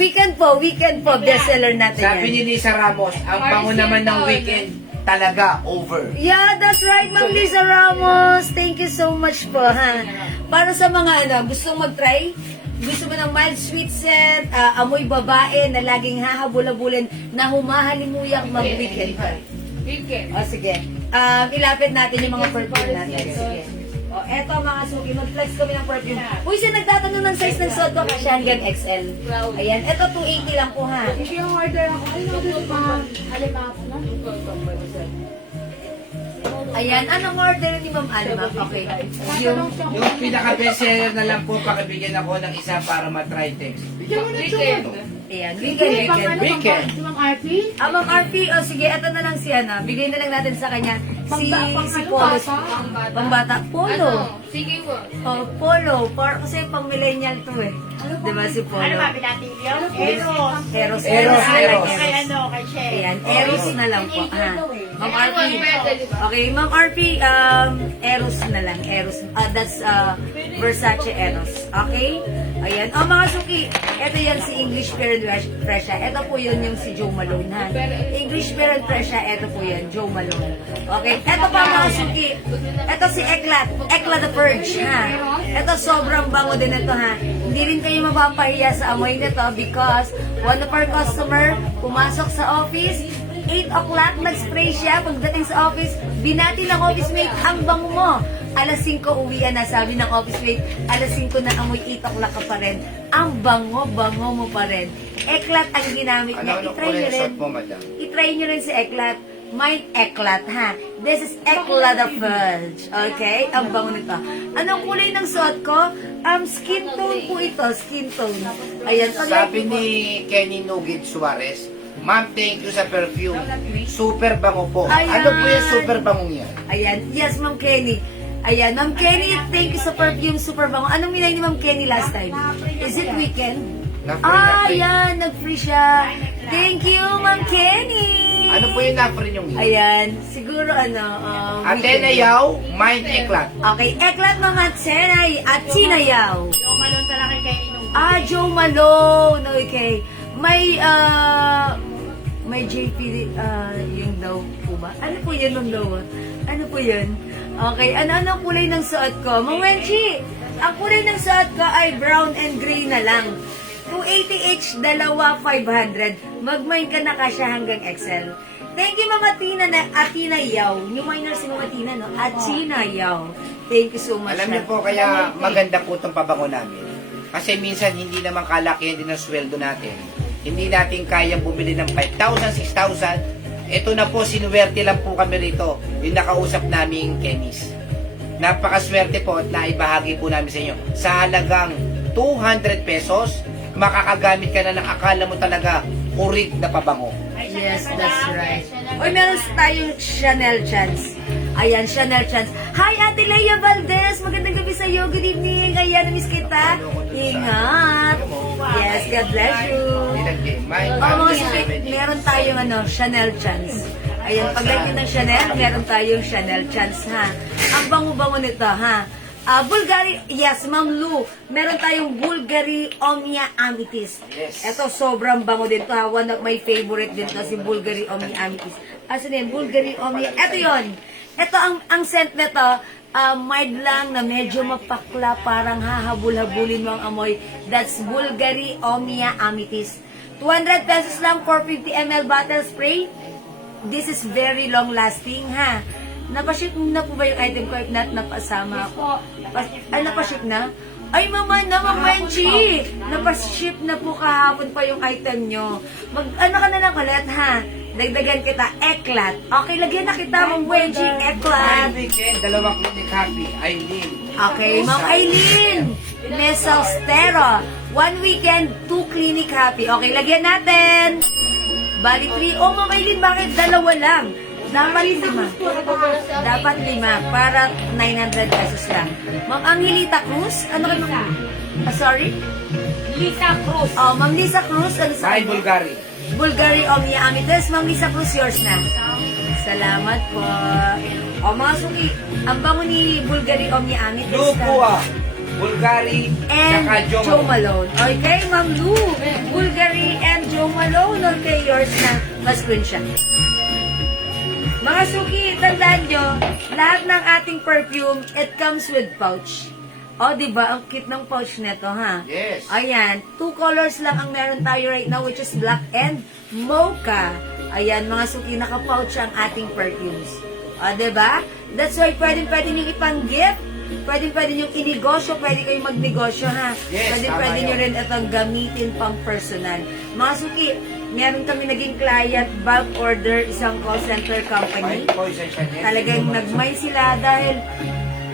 Weekend po, bestseller natin Sabi yan. ni Lisa Ramos, ang bango naman ng weekend, talaga over. Yeah, that's right, Ma'am Lisa Ramos. Thank you so much po, ha. Para sa mga gustong mag-try, gusto mo ng mild sweet scent, amoy babae na laging hahabol-habulin na humahalimuyak mag-weekend. Weekend. O, sige. Ilapit natin yung mga perfume natin. Sige. O, eto mga suki, mag-flex kami ng perfume. Uy, siya nagtatanong ng size ng suot ko kasi hanggang XL. Ayan, eto 280 lang po, ha. Yung order ako, halima ako lang. Ayan, anong order ni Ma'am Alma? Okay. Yung Yung pinaka-bestseller na lang po, pakibigyan ako ng isa para matry text. Weekend. Ayan, weekend. Weekend. Ma'am RP? Ma'am RP, o sige, eto na lang si bigay na lang natin sa kanya. Si Polo. Pambata. Polo. Sige po. Oh, Polo. Kasi pang millennial to eh. Diba si Polo? Ano ba pinatili yun? Eros. Eros. Eros, na lang, Eros. Kay ano, kay Chef. Ayan, Eros na lang po. Ha? Ma'am RP. Okay, Ma'am RP, Eros na lang. Eros. That's Versace Eros. Okay? Ayan. Mga suki, eto yan si English Pear and Fresha. Eto po yun yung si Joe Malone, ha? English Pear and Fresha, eto po yan, Joe Malone. Okay? Eto pa mga suki. Eto si Eklat. Eklat the Purge, ha? Eto sobrang bango din ito, ha? Hindi rin kayo mapapahiya sa amoy nito because one of our customer pumasok sa office, 8 o'clock, nag-spray siya. Pagdating sa office, binati ng office mate, ang bango mo. Alas 5 uwian na, sabi ng office mate, alas 5 na amoy 8 o'clock ka pa rin. Ang bango mo pa rin. Eklat ang ginamit niya. Ano I-try nyo rin. po, madam? I-try nyo rin si Eklat. Mind Eklat, ha? This is Eklat the Fudge. Okay? Ang bango nito. Anong kulay ng suot ko? Skin tone po ito. Skin tone. Ayan. Sabi ni Kenny Nugid Suarez, Ma'am, thank you sa perfume. Super bango po. Ayan. Ano po yung super bangong yan? Ayan. Yes, Ma'am Kenny. Ayan, Ma'am Kenny, thank you sa perfume. Super bango. Anong minay ni Ma'am Kenny last time? Is it weekend? Na-free. Ayan. Nag-free siya. Thank you, Ma'am Kenny. Ano po yung na-free yung yun? Ayan. Siguro Atena Yaw, Mind Eklat. Okay, Eklat mga Atsenay at Sinayaw. Yung malon talaga kay Inong. Joe Malone. Okay. May JP, yung daw po ba? Ano po yun nung daw? Ano po yun? Okay, ano ang kulay ng suot ko? Mang Wenchi, ang kulay ng suot ko ay brown and gray na lang. 280 each, dalawa 500. Mag-mine ka na kasya hanggang XL. Thank you, Mama Tina na Atina Yaw. New minor si Mama Tina, no? Atina Yaw. Thank you so much. Alam niyo po kaya maganda po itong pabango namin. Kasi minsan hindi naman kalakihan din ang sweldo natin. Hindi natin kayang bumili ng 5,000, 6,000. Ito na po, sinuwerte lang po kami rito. Yung nakausap naming Kenny's. Napakaswerte po at naibahagi po namin sa inyo. Sa halagang 200 pesos, makakagamit ka na ng akala mo talaga urig na pabango. Yes, that's right. Uy, meron tayong Chanel Chance. Ayan, Chanel Chance. Hi, Ate Leia Valdez. Magandang gabi sa'yo. Good evening. Ayan, miss kita. Ingat. Yes, God bless you. Mga suki, meron tayong Chanel Chance. Ayan, paglagay ng Chanel, meron tayong Chanel Chance, ha. Ang bango-bango nito, ha. Bulgari, yes, Ma'am Lou. Meron tayong Bulgari Omnia Amethyst. Yes. Ito, sobrang bango din to, ha. One of my favorite din to, si Bulgari Omnia Amethyst. Asan yun? Bulgari Omnia. Ito yon. Ito, ang scent nito, mild lang na medyo mapakla, parang hahabul-habulin mo ang amoy. That's Bulgari Omnia Amethyst. 200 pesos lang, 450 ml bottle spray. This is very long lasting, ha. Napaship na po ba yung item ko? If not, napasama ako. Napaship na? Ay, Mama Wenji! Napaship na po kahapon pa yung item nyo. Ano ka na lang ulit, ha? Dagdagan kita, eklat. Okay, lagyan na kita, Ma'am Wenji, eklat. Weekend, 2 clinic happy. Eileen. Okay, Ma'am Eileen. Mesostero. 1 weekend, 2 clinic happy. Okay, lagyan natin. Bali 3. Oh, Ma'am Eileen, bakit 2 lang? Dapat 5. Dapat 5 para 900 pesos lang. Ma'am Angelita Cruz? Ano kayo? Sorry? Lisa Cruz. Oh, Ma'am Lisa Cruz. Ano sa Hi, Bulgari. Bulgari Omnia Amethyst. Ma'am Lisa Cruz, yours na. Salamat po. O, mga suki, ang bango ni Bulgari Omnia Amethyst. Lupua. Bulgari. And saka Joe Malone. Okay, Ma'am Lou. Bulgari and Joe Malone. Okay, yours na. Ma-screenshot. Mga suki, tandaan nyo, lahat ng ating perfume, it comes with pouch. O, diba? Ang cute ng pouch nito, ha? Yes. Ayan, 2 colors lang ang meron tayo right now, which is black and mocha. Ayan, mga suki, naka-pouch ang ating perfumes. O, diba? That's why pwede nyo ipang-gift. Pwede nyo inegosyo, pwede kayong magnegosyo, ha? Yes, tama Pwede nyo yun. rin itong gamitin pang personal. Mga suki, meron kami naging client, bulk order, isang call center company. Poison Chanel. Talagang nagmay sila dahil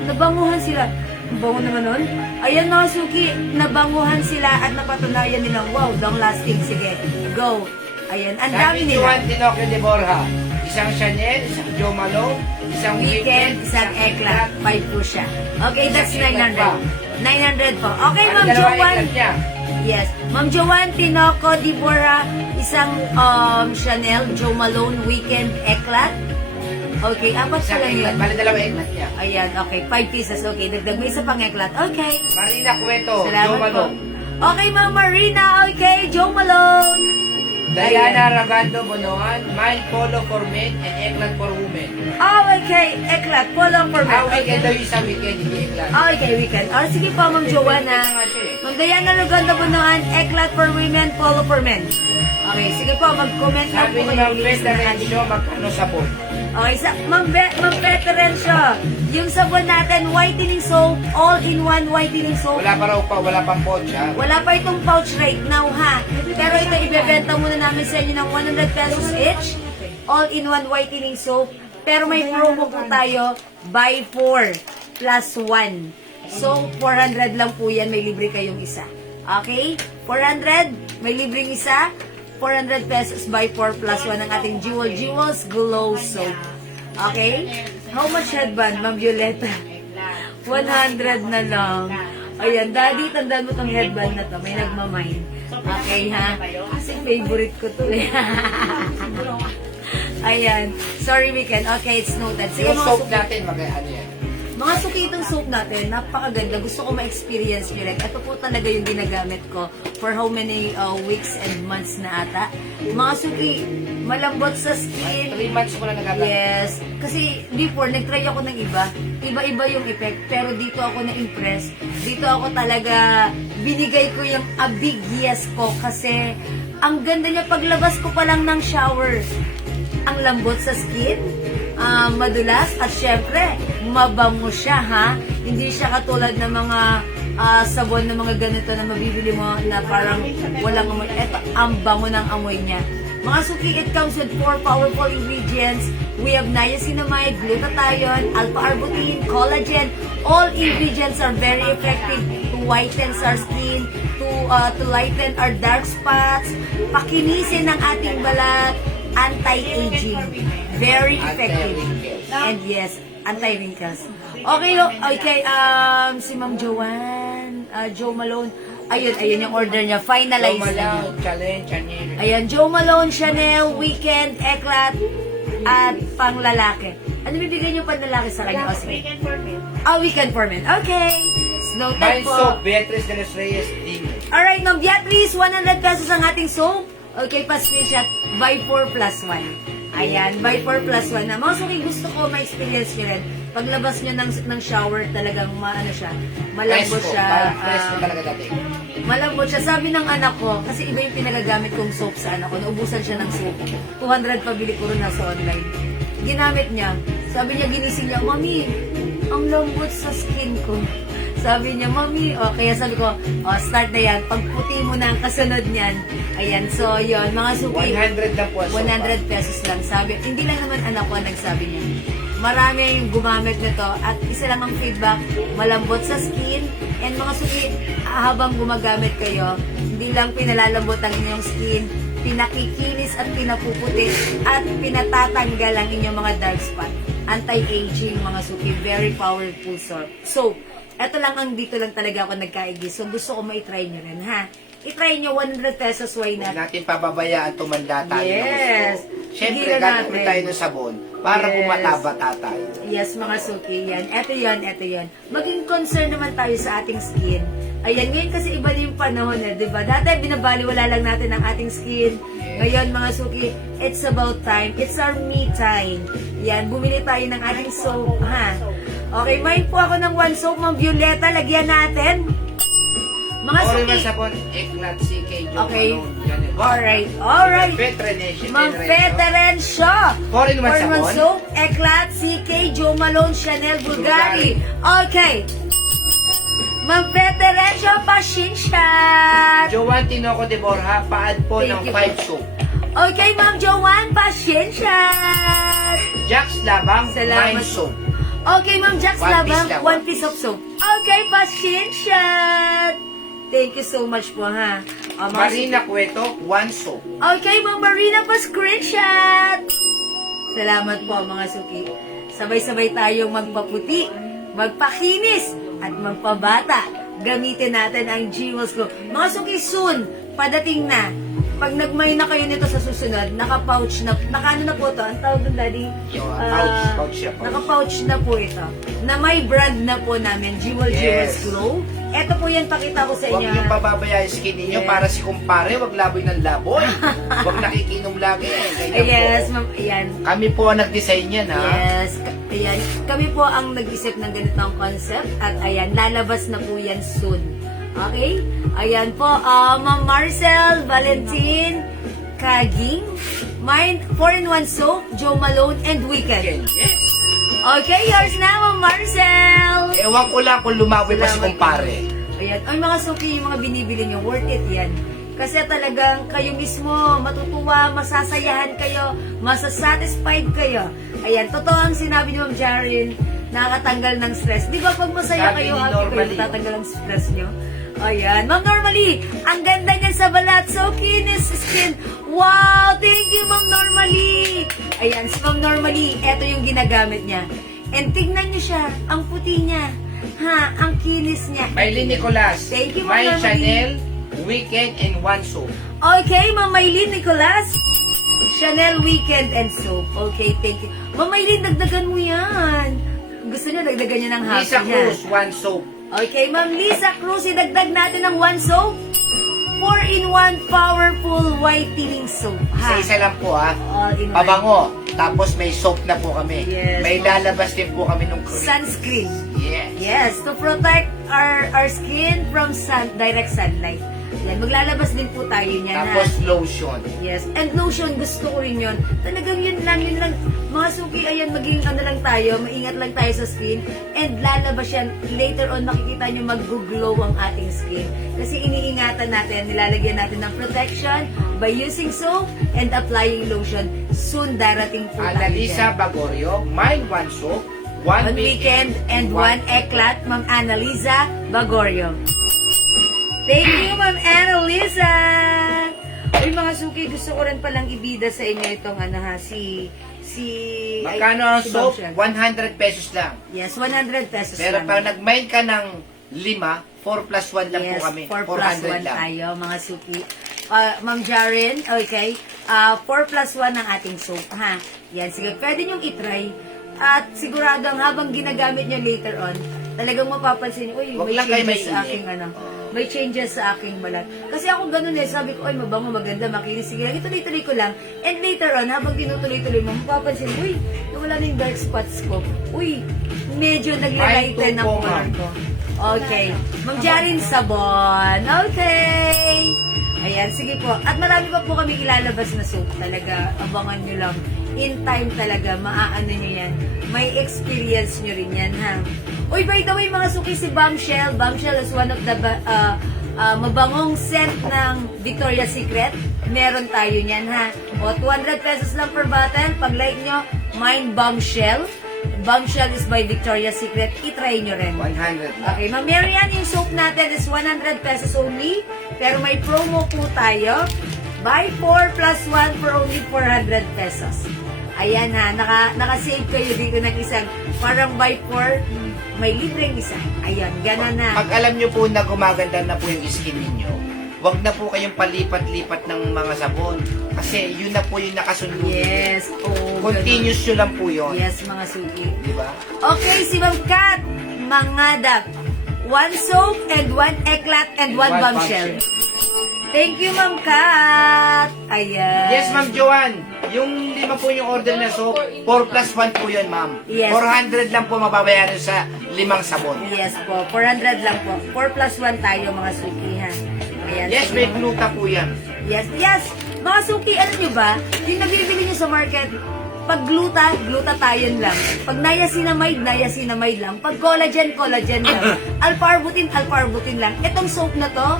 nabanguhan sila. Ang bango naman nun. Ayan mga suki, nabanguhan sila at napatunayan nilang, wow, long lasting. Sige, go. Ayan, ang dami Sabi ni nila. Juan Tinocle de Borja, isang Chanel, isang Joe Malone, isang Weekend, isang eklat. 5 po siya. Okay, that's 900. 900 po. Okay, Ma'am Dalawa Joanne. eklat niya. Yes. Ma'am Joanne Tinoco Dibora, isang Chanel, Joe Malone, Weekend, eklat. Okay, 4 pa Isang lang eklat. yun. Bali 2 eklat niya. Ayan, okay. 5 pieces. Okay, dagdag mo isa pang eklat. Okay. Marina Cueto, Joe Salamat po. Malone. Okay, Ma'am Marina. Okay, Joe Malone. Diana Ragando Bonoan, Mind Polo for Men and Eklat for Women. Oh, okay. Eklat. Polo for men. Weekend daw yung isang weekend, hindi eklat. Okay, weekend. Oh, sige po, Ma'am Joanna. Ma'am Diana Ruganda Bunuan, Eklat for women, Polo for men. Okay, sige po, mag-comment na Sabi po ni kayo. Ma'am Beth Rencio, magkano sabon? Okay, Ma'am Veteran siya. Yung sabon natin, whitening soap, all-in-one whitening soap. Wala pang potsa. Wala pa itong pouch right now, ha? Pero ito, ibebenta muna namin sa inyo ng 100 pesos each. All-in-one whitening soap. Pero may promo po tayo, buy 4 plus 1. So, 400 lang po yan, may libre kayong isa. Okay? 400, may libreng isa. 400 pesos buy 4 plus 1 ang ating Jewels Glow Soap. Okay? How much headband, Ma'am Violeta? 100 na lang. Ayan, Daddy, tandaan mo tong headband na to. May nagmamine. Okay, ha? Kasi favorite ko to, eh. Ayan. Sorry, weekend. Okay, it's noted. Sige, Yung mga soap suki. natin, ano yan? Mga suki itong soap natin, napakaganda. Gusto ko ma-experience nyo rin. Ito po talaga yung ginagamit ko for how many weeks and months na ata. Mga suki, malambot sa skin. 3 months ko na nagagamit. Yes. Kasi before, nag-try ako ng iba. Iba-iba yung effect. Pero dito ako na-impress. Dito ako talaga, binigay ko yung a big yes ko. Kasi, ang ganda niya paglabas ko pa lang ng shower. Ang lambot sa skin. Madulas. At syempre, mabango siya, ha? Hindi siya katulad ng mga sabon na mga ganito na mabibili mo na parang walang amoy. Eto, ang bango ng amoy niya. Mga suki, it comes with 4 powerful ingredients. We have niacinamide, glutathione, alpha-arbutin, collagen. All ingredients are very effective to whiten our skin, to lighten our dark spots, pakinisin ang ating balat, anti-aging. Very effective. Anti-wrinkles. And yes, anti-wrinkles. Okay, okay, si Ma'am Joanne, Joe Malone, ayun yung order niya, finalize na niya. Challenge, Ayan, Joe Malone, Chanel, Weekend, Eclat, at pang lalaki. Ano bibigyan niyo pang lalaki sa kanya? O, sige. Weekend for me. Weekend for men. Okay. Noted Mine po. soap, Beatrice de los Reyes, Dino. Alright, Ma'am Beatrice, 100 pesos ang ating soap. Okay, pa-screenshot. Buy 4 plus 1. Ayan, buy 4 plus 1 na. Mga suki, gusto ko ma-experience nyo rin. Paglabas nyo ng shower, talagang maano siya. Malambot Fresco, siya. parang fresco talaga dati. Malambot siya. Sabi ng anak ko, kasi iba yung pinagagamit kong soap sa anak ko. Naubusan siya ng soap. 200 pabili ko rin nasa online. Ginamit niya. Sabi niya, ginising niya, Mami, ang lambot sa skin ko. Sabi niya, Mami, kaya sabi ko, start na yan. Pagputi mo na ang kasunod niyan. Ayan, so yun, mga suki. 100 lang po ang soap. 100 pesos lang. Sabi, hindi lang naman anak ko ang nagsabi niya. Marami yung gumamit nito at isa lang ang feedback, malambot sa skin. And mga suki, habang gumagamit kayo, hindi lang pinalalambot ang inyong skin, pinakikinis at pinapuputi at pinatatanggal ang inyong mga dark spot. Anti-aging mga suki, very powerful soap. Ito lang ang dito lang talaga ako nagkaigi. So gusto ko ma-try nyo rin ha. I-try nyo 100 pesos, why Huwag not? natin pababayaan tumanda tayo ng Yes. gusto. Siyempre, Higilan gagamit natin. tayo ng sabon para Yes. bumatabata tayo. Yes, mga suki, yan. Ito yan. Maging concern naman tayo sa ating skin. Ayan, ngayon kasi iba na yung panahon di ba? Dati binabaliwala lang natin ang ating skin. Ngayon, mga suki, it's about time. It's our me time. Yan, bumili tayo ng ating soap, ha? Okay, main po ako ng one soap, Ma'am Violeta, lagyan natin. Mga Or suki. naman sabon, Eklat, CK, Joe Okay. Malone, ganun. Alright. Veterination. Ma'am Veteran siya. 4-in-1 sabon. soap, Eclat, CK, Joe Malone, Chanel, Bulgari. Okay. Ma'am Veteran siya, pasensya. Joanne Tinoco de Borja, paad po Thank ng you 5 po. soap. Okay, Ma'am Joanne, pasensya. Jax Labang, Salamat 9 soap. Okay, Ma'am Jax One piece Labang, lang, 1 one piece of soap. Okay, pasensya. Thank you so much po, ha. Mga Marina Cueto, 1 soap. Okay, Ma'am Marina, pa-screenshot! Salamat po, mga suki. Sabay-sabay tayong magpaputi, magpakinis, at magpabata. Gamitin natin ang Jewels Glow. Mga suki, soon, padating na. Pag nagmay na kayo nito sa susunod, naka-pouch na, naka-ano na po to? Ang tawag ng daddy? Pouch siya, pouch. Naka-pouch na po ito. Na may brand na po namin, Jewels Yes. Glow. Ito po yan, pakita ko sa Huwag inyo. niyong pababayaan yung skin ninyo Yes. para si kumpare, wag laboy ng laboy. Huwag nakikinom lagi. Ganyan Yes, po. ma'am, ayan. Kami po ang nag-design yan, ha? Yes, ayan. Kami po ang nag-isip ng ganitong concept at ayan, lalabas na po yan soon. Okay? Ayan po, Ma'am Marcel, Valentin, Kaging, mine, 4-in-1 soap, Joe Malone, and Weekend. Yes. Okay, yours na, Ma'am Marcel! Ewan ko lang kung lumaboy pa si Salamat kumpare. Ayan. Ay, mga suki, yung mga binibili nyo, worth it yan. Kasi talagang kayo mismo, matutuwa, masasayahan kayo, masasatisfied kayo. Ayan, totoo ang sinabi ni Ma'am Jaren, nakakatanggal ng stress. Di ba pag masaya Sabi kayo, ni happy kayo, Normally, tatanggal ang stress nyo? Ayan. Ma'am Normally, ang ganda niyan sa balat. So, kinis skin. Wow! Thank you, Ma'am Normally! Ayan, si Ma'am Normally, eto yung ginagamit niya. And tignan niyo siya, ang puti niya. Ha, ang kinis niya. Maylin Nicolas. Thank you, Ma'am My Normally. Chanel, Weekend, and 1 soap. Okay, Ma'am Maylin Nicolas. Chanel Weekend and Soap. Okay, thank you. Ma'am Maylin, dagdagan mo yan. Gusto niyo, dagdagan niyo ng happy Lisa niya. Cruz, 1 soap. Okay, Ma'am Lisa Cruz, idagdag natin ng 1 soap. 4-in-1 powerful whitening soap. Ha? Isa-isa lang po, ha? All-in-one. Pabango. Tapos may soap na po kami. Yes. May lalabas din po kami ng cream. Sunscreen. Yes. Yes, to protect our skin from direct sunlight. Yan, maglalabas din po tayo niyan. Tapos ha? lotion. Yes, and lotion, gusto ko rin yun. Talagang yun lang. Mga suki, ayan, maging ano lang tayo, maingat lang tayo sa skin, and lalabas yan. Later on, makikita nyo mag-glow ang ating skin. Kasi iniingatan natin, nilalagyan natin ng protection by using soap and applying lotion. Soon, darating po tayo Annalisa dyan. Bagorio, mine 1 soap, 1 One weekend and 1 eklat, Ma'am Annalisa Bagorio. Thank you, Ma'am Annalisa. Uy, mga suki, gusto ko rin palang ibida sa inyo itong ano ha, si Magkano ang si soap? Bombshell. 100 pesos lang. Yes, 100 pesos Pero lang. pag nag-mine ka ng 5, 4 plus 1 lang po Yes, kami. 4 plus 1 400 lang. tayo, mga suki. Ma'am Jaren, okay. 4 plus 1 ang ating soap, ha? Yan, sige, pwede niyong itry. At siguradong habang ginagamit niyo later on, talagang mapapansin niyo, uy, Wag may lang kayo changes sa mainip. aking ano. May changes sa aking balat. Kasi ako ganun sabi ko, ay, mabango, maganda, makinis. Sige, ituloy-tuloy ko lang. And later on, habang tinutuloy-tuloy mo, mapapansin, uy, nawala na yung dark spots ko. Uy, medyo naglilighten ang Ay, color ko. Okay. Ma'am Jaren, sabon. Okay. Ayan, sige po. At marami pa po kami ilalabas na soap. Talaga, abangan nyo lang. In time talaga, maaano nyo yan. May experience nyo rin yan, ha? Uy, by the way, mga suki, si Bombshell. Bombshell is one of the mabangong scent ng Victoria's Secret. Meron tayo niyan, ha? O, 200 pesos lang per bottle. Pag like nyo, mine Bombshell. Bombshell is by Victoria's Secret. I-try nyo rin. 100 lang. Okay, Ma'am Marian, yung soap natin is 100 pesos only. Pero may promo po tayo. Buy 4 plus 1 for only 400 pesos. Ayan ha, naka-save kayo dito ng isang parang buy 4, may libreng isa. Ayan, gano'n na. Pag alam nyo po na gumaganda na po yung skin ninyo, wag na po kayong palipat-lipat ng mga sabon. Kasi yun na po yung nakasunod. Yes, oh, Continuous yun lang po yun. Yes, mga suki. Di ba? Okay, si Ma'am Kat, mangadap. 1 soap and 1 eclat and 1 bombshell. Thank you, Ma'am Kat. Ayan. Yes, Ma'am Joanne. Yung 5 po yung order na soap, 4 plus 1 po yun, ma'am. Yes. 400 lang po mababayaran sa 5 sabon. Yes po, 400 lang po. 4 plus 1 tayo, mga suki, ha. Ayan. Yes, may gluta po yan. Yes, yes. Mga suki, alam nyo ba, yung nabibili nyo sa market, pag glutathione lang. Pag niacinamide lang. Pag collagen lang. Alpha-arbutin lang. Itong soap na to,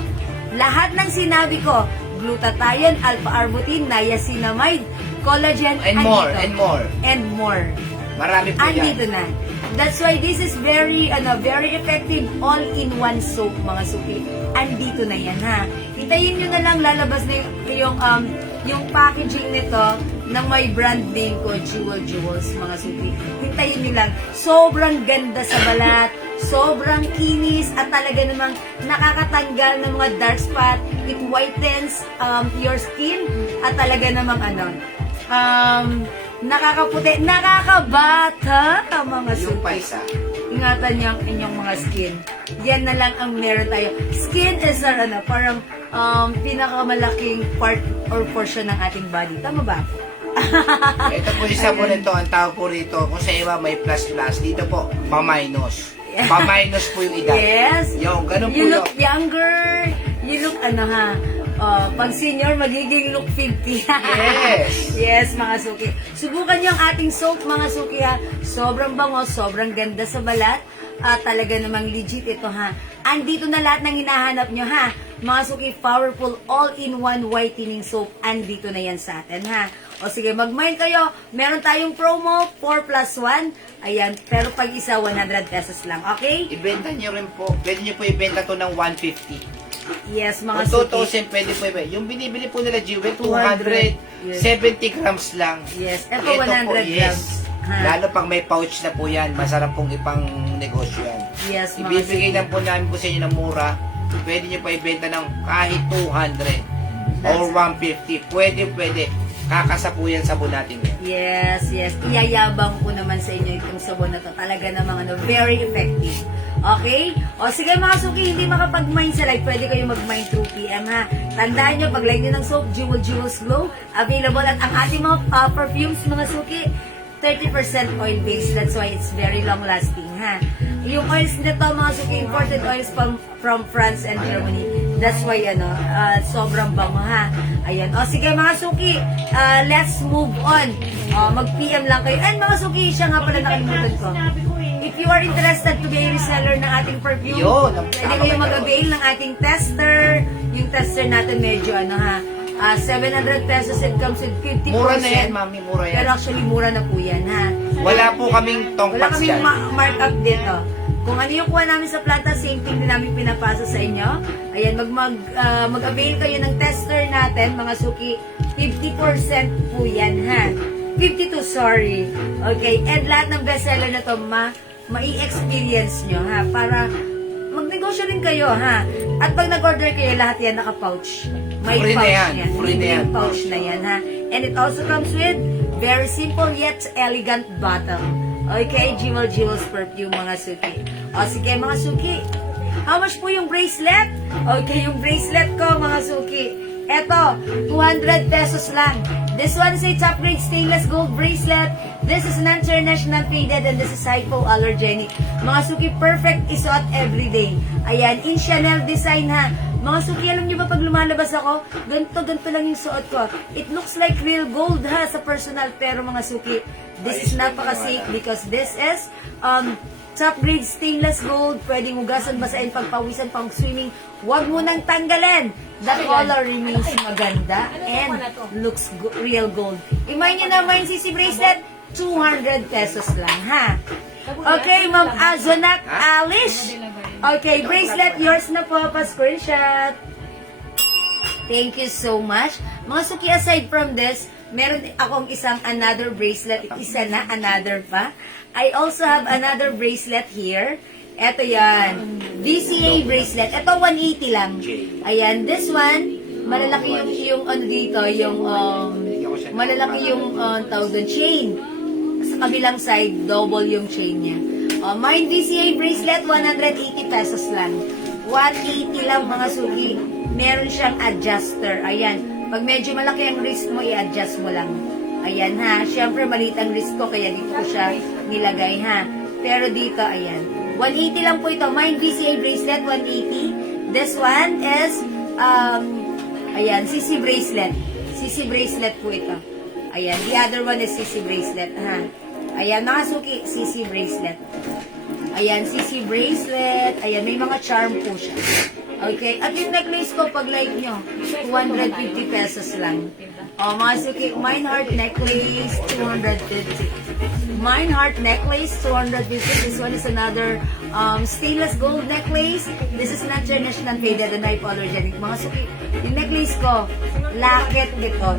lahat ng sinabi ko, glutathione, alpha-arbutin, niacinamide, collagen, And more. And more. Marami po yan. Andito na. That's why this is very effective all-in-one soap, mga suki. Andito na yan, ha. Hintayin nyo na lang, lalabas na yung packaging nito na may brand name ko, Jewels, mga suki. Hintayin nyo lang. Sobrang ganda sa balat, sobrang kinis, at talaga namang nakakatanggal ng mga dark spot. It whitens your skin, at talaga namang nakakaputi, nakakabata ang mga Yung suki. paisa. Ingatan niyo ang inyong mga skin. Yan na lang ang meron tayo. Skin is parang pinakamalaking part or portion ng ating body. Tama ba? Ito po yung sabon nito, ang tawag po rito, kung sa iba may plus-plus, dito po, pa-minus. Pa-minus po yung edad. Yes. Yung, ganun po You yun. look younger. You look pag senior, magiging look 50. Yes. Yes, mga suki. Subukan niyo ang ating soap, mga suki, ha. Sobrang bango, sobrang ganda sa balat. Talaga namang legit ito, ha. Andito na lahat ng hinahanap nyo, ha. Mga suki, powerful all-in-one whitening soap. Andito na yan sa atin, ha. O sige, mag-mind kayo. Meron tayong promo, 4 plus 1. Ayan, pero pag isa, 100 pesos lang. Okay? Ibenta nyo rin po. Pwede nyo po ibenta to ng 150. Yes, mga Kung suki. 2,000, pwede po ibenta. Yung binibili po nila, Jewel, 200. 270 grams lang. Yes, ito Ito 100 po, grams. Ha. Lalo pang may pouch na po yan, masarap pong ipang negosyo yan. Yes, mga Ibibigay suki. lang po namin po sa inyo ng mura. Pwede nyo pa ibenta ng kahit 200 or 150. Pwede. Kakasa po yan sabon natin. Yes. Iyayabang ko naman sa inyo itong sabon na to. Talaga namang very effective. Okay? O sige mga suki, hindi makapag-mine sa live. Pwede kayo mag-mine through PM, ha. Tandaan nyo, pag-like nyo ng soap, Jewels Glow, available. At ang ating mga perfumes, mga suki, 30% oil-based. That's why it's very long-lasting, ha. Yung oils nito, mga suki, imported oils from France and Germany. That's why, sobrang bango, ha. Ayan. O, sige, mga suki, let's move on. Mag-PM lang kayo. And mga suki, siya nga pala nakalimutan ko. If you are interested to be a reseller ng ating perfume, Yun, pwede kayo mag-avail ng ating tester. Yung tester natin medyo, 700 pesos. It comes with 50%. Mura na yan, mami. Mura yan. Pero actually, mura na po yan, ha. Wala po kaming Wala tongpats kaming yan. markup dito. Kung ano yung kuha namin sa planta, same thing din namin pinapasa sa inyo. Ayan, mag-avail kayo ng tester natin, mga suki. 50% po yan, ha? 52, sorry. Okay, and lahat ng bestseller na to, mai-experience nyo, ha? Para magnegosyo rin kayo, ha? At pag nag-order kayo, lahat yan naka-pouch. May Free na pouch yan. yan. Free na yan. Pouch na yan, ha? And it also comes with very simple yet elegant bottle. Okay, Jewels perfume, mga suki. O sige, mga suki. How much po yung bracelet? Okay, yung bracelet ko, mga suki. Eto, 200 pesos lang. This one is a top grade stainless gold bracelet. This is an international faded and this is hypoallergenic. Mga suki, perfect isuot everyday. Ayan, in Chanel design, ha. Mga suki, alam niyo ba pag lumalabas ako, ganito lang yung suot ko. It looks like real gold, ha, sa personal. Pero mga suki, this is napaka-safe because this is top grade stainless gold. Pwedeng hugasan, basahin, pagpawisan, pang swimming. Huwag mo nang tanggalin. The color remains maganda and looks real gold. Imay nyo naman yung CC bracelet, 200 pesos lang, ha? Okay, Ma'am Azonak Alish. Okay, bracelet, yours na po, pa-screenshot. Thank you so much. Mga suki, aside from this, meron akong isang another bracelet. Isa na, another pa. I also have another bracelet here. Ito yan. VCA bracelet. Ito, 180 lang. Ayan, this one, malalaki yung ano dito, yung, malalaki yung tawag doon, chain. Sa kabilang side, double yung chain niya. Mine VCA bracelet, 180 pesos lang. 180 lang, mga suki. Meron siyang adjuster. Ayan. Pag medyo malaki ang wrist mo, i-adjust mo lang. Ayan, ha. Siyempre, maliit ang wrist ko, kaya dito ko siya nilagay, ha. Pero dito, ayan. 180 lang po ito. Mine VCA bracelet, 180. This one is, ayan, CC bracelet. CC bracelet po ito. Ayan, the other one is CC bracelet, ha. Ayan, mga suki, CC bracelet. Ayan, CC bracelet. Ayan, may mga charm po siya. Okay, at yung necklace ko, pag like nyo, 250 pesos lang. Mga suki, mine heart necklace, 250. Mine heart necklace, 250. This one is another stainless gold necklace. This is an international faded and hypoallergenic. Mga suki, yung necklace ko, lakit ito.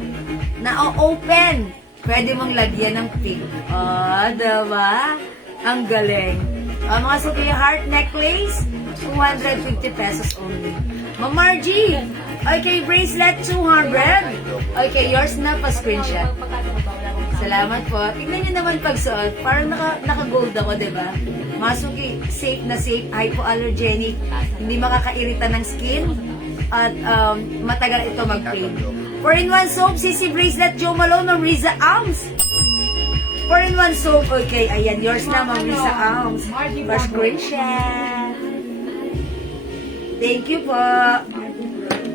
Na-open. Pwede mong lagyan ng pink. Diba? Ang galing. Mga suki, heart necklace, 250 pesos only. Ma'am Margie, okay, bracelet, 200. Okay, yours na, pa-screenshot. Salamat po. Tignan nyo naman pagsuot. Parang naka-gold ako, diba? Masuki, safe na safe, hypoallergenic, hindi makakairita ng skin, at matagal ito mag-fade. 4-in-1 soap, CC bracelet, Joe Malone, Ma'am Riza Alms. 4-in-1 soap, okay, ayan, yours na, Ma'am Riza Alms. Pa-screenshot. Thank you po.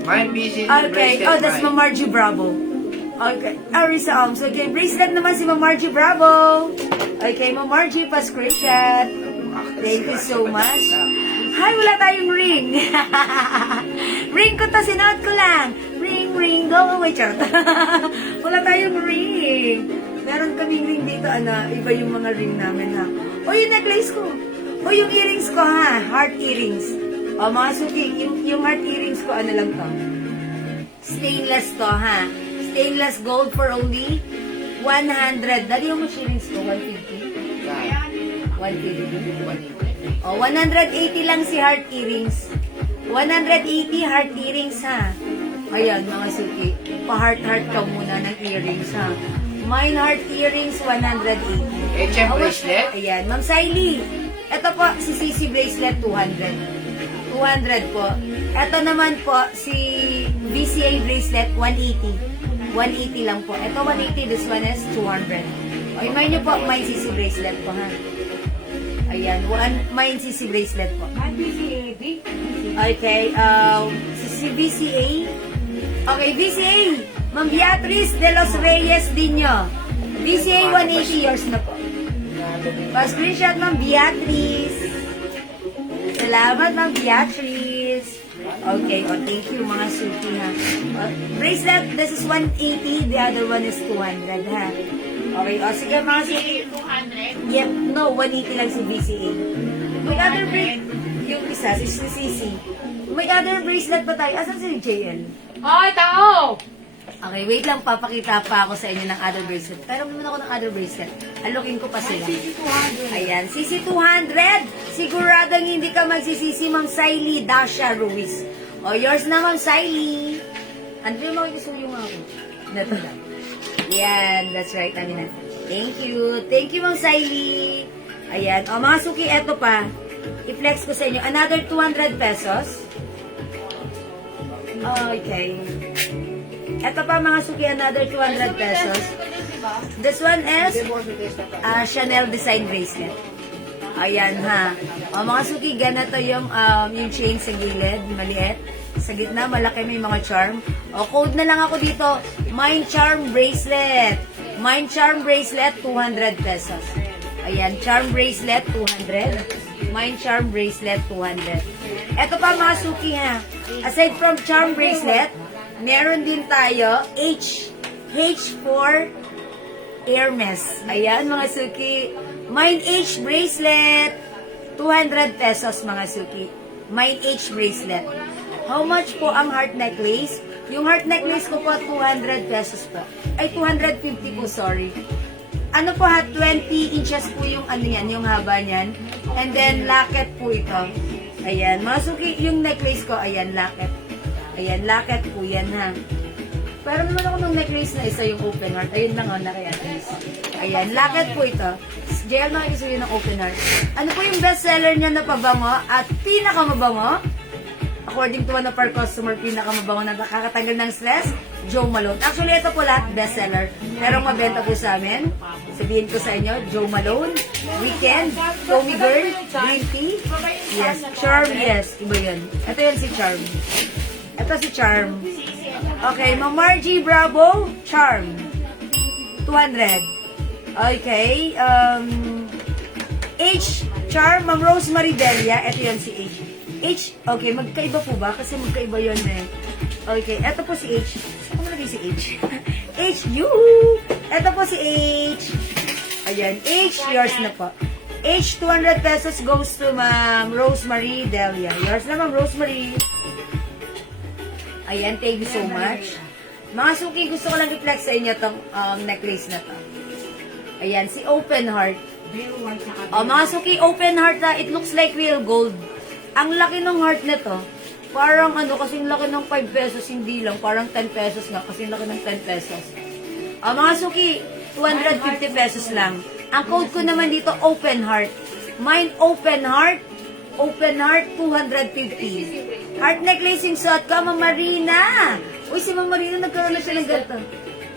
My busy Okay, oh, that's Ma'am Margie Bravo. Okay, Arisa Alms. Okay, bracelet naman si Ma'am Margie Bravo. Okay, Ma'am Margie, pa-screenshot. Thank you so much. Hi, wala tayong ring. Ring ko to, sinuot ko lang. Ring, ring, go away, charot. Wala tayong ring. Meron kaming ring dito, iba yung mga ring namin, ha. O, yung necklace ko. O, yung earrings ko, ha. Heart earrings. O, mga suki, yung heart earrings ko, lang to. Stainless to, ha. Stainless gold for only 100. Dali yung earrings ko, 150. 150. O, 180 lang si heart earrings. 180 heart earrings, ha. Ayan, mga suki. Pa-heart-heart ka muna ng earrings, ha. Mine heart earrings, 180. HM bracelet? Ayan, Ma'am Siley. Ito po, si CC bracelet, 200. 200 po. Ito naman po, si VCA bracelet, 180. 180 lang po. Ito, 180. This one is 200. O, imay nyo po, mine CC bracelet po, ha. Ayan, mine CC bracelet po. Okay, si VCA. Okay, VCA. Ma'am Beatrice de los Reyes Dinyo. VCA 180 yours na po. Pa-screenshot, Ma'am Beatrice. Salamat, Ma'am Beatrice. Okay, thank you, mga suki, ha. Bracelet, this is 180. The other one is 200, ha. Okay, sige, mga suki. 200. Yep, no, 180 lang si VCA. may other bracelet. Yung isa, si Sisi. May other bracelet pa tayo. Asan si JL? Ay, tao! Okay, wait lang. Papakita pa ako sa inyo ng other bracelet. Pero muna ako ng other bracelet. Alokin ko pa sila. Ayan, Sisi 200. Siguradong hindi ka magsisisi, Ma'am Siley Dasha Ruiz. O, yours na, Ma'am Siley. Ano yung makikisuyo nga ako? Ito lang. Yan, that's right. Amin na. Thank you. Thank you, Ma'am Siley. Ayan. O, mga suki, eto pa. I-flex ko sa inyo. Another 200 pesos. Okay. Eto pa, mga suki, another 200 pesos. This one is Chanel design bracelet. Ayan, ha. O, mga suki, ganito yung chain sa gilid. Maliit. Sa gitna, malaki, may mga charm. O, code na lang ako dito. Mind Charm Bracelet. Mind Charm Bracelet, 200 pesos. Ayan, Charm Bracelet, 200. Mind Charm Bracelet, 200. Ito pa, mga suki, ha. Aside from Charm Bracelet, meron din tayo H for Hermes. Ayan, mga suki. Mind H Bracelet, 200 pesos, mga suki. Mind H Bracelet. How much po ang heart necklace? Yung heart necklace ko po, 200 pesos po. Ay, 250 po, sorry. Ano po ha, 20 inches po yung ano yan, yung haba niyan. And then, locket po ito. Ayan, mga suki, yung necklace ko, ayan, locket. Ayan, locket po yan ha. Pero naman ako ng necklace na isa, yung open heart. Ayun lang, na kaya guys. Ayan, locket po ito. JL nakikisuyo ng open heart. Ano po yung bestseller niya na pabango at pinakamabango? According to one of our customer, pinakamabango na nakakatanggal ng stress, Joe Malone. Actually, ito po lahat bestseller. Pero mabenta po sa amin. Sabihin ko sa inyo, Joe Malone, Weekend, Tommy Girl, Green Tea, yes, Charm, yes, iba yun. Ito yun si Charm. Ito si Charm. Okay, Ma'am Margie Bravo, Charm. 200. Okay, H, Charm, Ma'am Rosemary Delia. Ito yun si H. H, okay, magkaiba po ba? Kasi magkaiba yun eh. Okay, eto po si H. Saan ko malagay si H? H, yuhu! Eto po si H. Ayan, H, yours na po. H, 200 pesos goes to Ma'am Rosemary Delia. Yours na, Ma'am Rosemary. Ayan, thank you so much. Mga suki, gusto ko lang i-flex sa inyo itong necklace na to. Ayan, si Open Heart. Mga suki, Open Heart na, it looks like real gold. Ang laki ng heart nito, parang ano, kasing laki ng 5 pesos, hindi lang, parang 10 pesos nga, kasing laki ng 10 pesos. Mga suki, 250 pesos lang. Ang code ko naman dito, Open Heart. Mine Open Heart, 250. Heart necklace yung suot ko, Ma'am Marina. Uy, si Ma'am Marina, nagkaroon na siya ng ganito.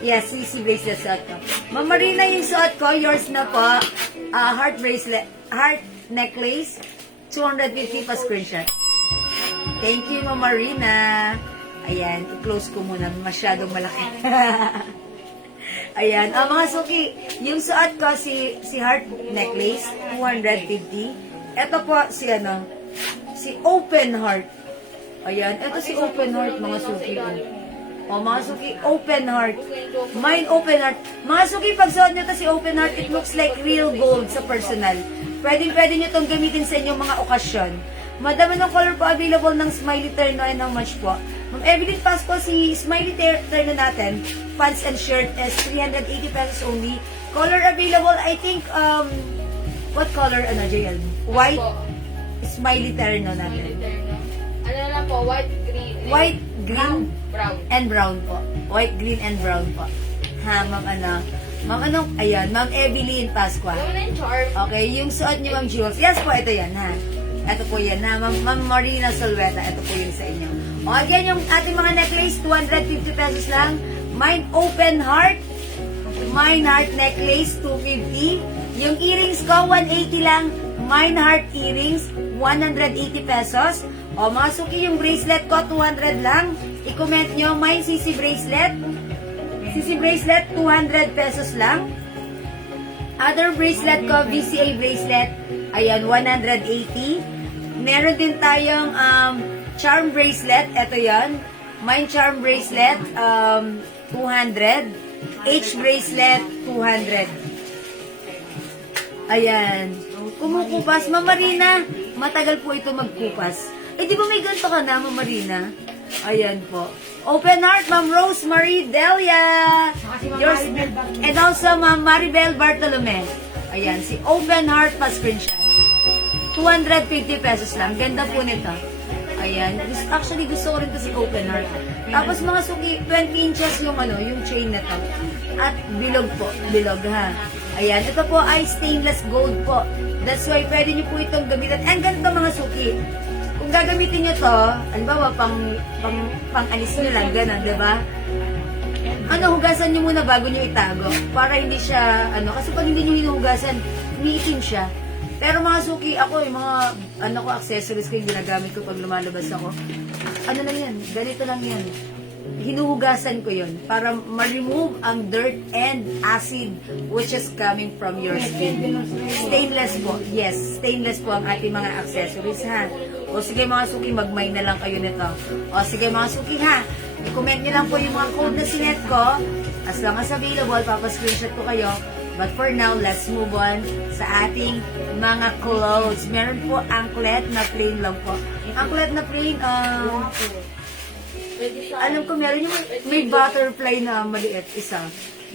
Yes, CC bracelet suot ko. Ma'am Marina yung suot ko, yours na po. Heart bracelet, heart necklace, 250 pa screenshot. Thank you, Ma'am Marina. Ayan, i-close ko muna. Masyadong malaki. Ayan. Mga suki, yung suot ko, si heart necklace, 250. Ito po, si Open Heart. Ayan, ito si Open Heart, mga suki. Mga suki, Open Heart. Mine Open Heart. Mga suki, pag suot nyo to si Open Heart, it looks like real gold sa personal. Pwede nyo itong gamitin sa inyong mga okasyon. Madami ng color po available ng Smiley Terno and how much po. Ma'am Evelyn Pasco, si Smiley Terno natin, pants and shirt is 380 pesos only. Color available, I think, what color, JL? White, Smiley Terno natin. Ano na lang po, white, green. White, green, brown. and brown po. White, green, and brown po. Ha, Ma'am ayan, Ma'am Evelyn Pasqua. Golden charm. Okay, yung suot niyo, Ma'am Jules. Yes po, ito yan, ha. Ito po yan, ha. Ma'am Marina Solveta, ito po yung sa inyo. O, again, yung ating mga necklace, 250 pesos lang. Mine Open Heart. Mine Heart Necklace, 250. Yung earrings ko, 180 lang. Mine Heart Earrings, 180 pesos. O, mga suki, yung bracelet ko, 200 lang. I-comment nyo, mine CC Bracelet. CC Bracelet, 200 pesos lang. Other bracelet ko, VCA Bracelet, ayan, 180. Meron din tayong charm bracelet, ito yan. Mine charm bracelet, 200. H bracelet, 200. Ayan. Kumukupas. Ma'am Marina, matagal po ito magkupas. Eh, di ba may ganito ka na, Ma'am Marina? Ayan po. Open heart, Ma'am Rosemary Delia. Yours, and also, Ma'am Maribel Bartolome. Ayan, si Open Heart pa screenshot. 250 pesos lang. Ganda po nito. Ayan. Actually, gusto ko rin to si Open Heart. Tapos mga suki, 20 inches yung yung chain na to. At bilog po. Bilog, ha. Ayan. Ito po ay stainless gold po. That's why pwede nyo po itong gamitin. And ganito mga suki. Kung gagamitin nyo to, halimbawa, pang alis nyo lang, gano'n, diba? Hugasan nyo muna bago nyo itago. Para hindi siya, kasi pag hindi nyo hinuhugasan, umiitim siya. Pero mga suki, ako, yung mga, accessories ko yung ginagamit ko pag lumalabas ako. Ano lang yan, ganito lang yan. Hinuhugasan ko yun para ma-remove ang dirt and acid which is coming from your skin. Stainless po. Yes, stainless po ang ating mga accessories, ha. O sige mga suki, mag-mine na lang kayo nito. O sige mga suki, ha. I-comment nyo lang po yung mga code na sinet ko. As long as available, papascreenshot ko kayo. But for now, let's move on sa ating mga clothes. Meron po anklet na plain lang po. Anklet na plain, alam ko meron yung may butterfly na maliit, isa.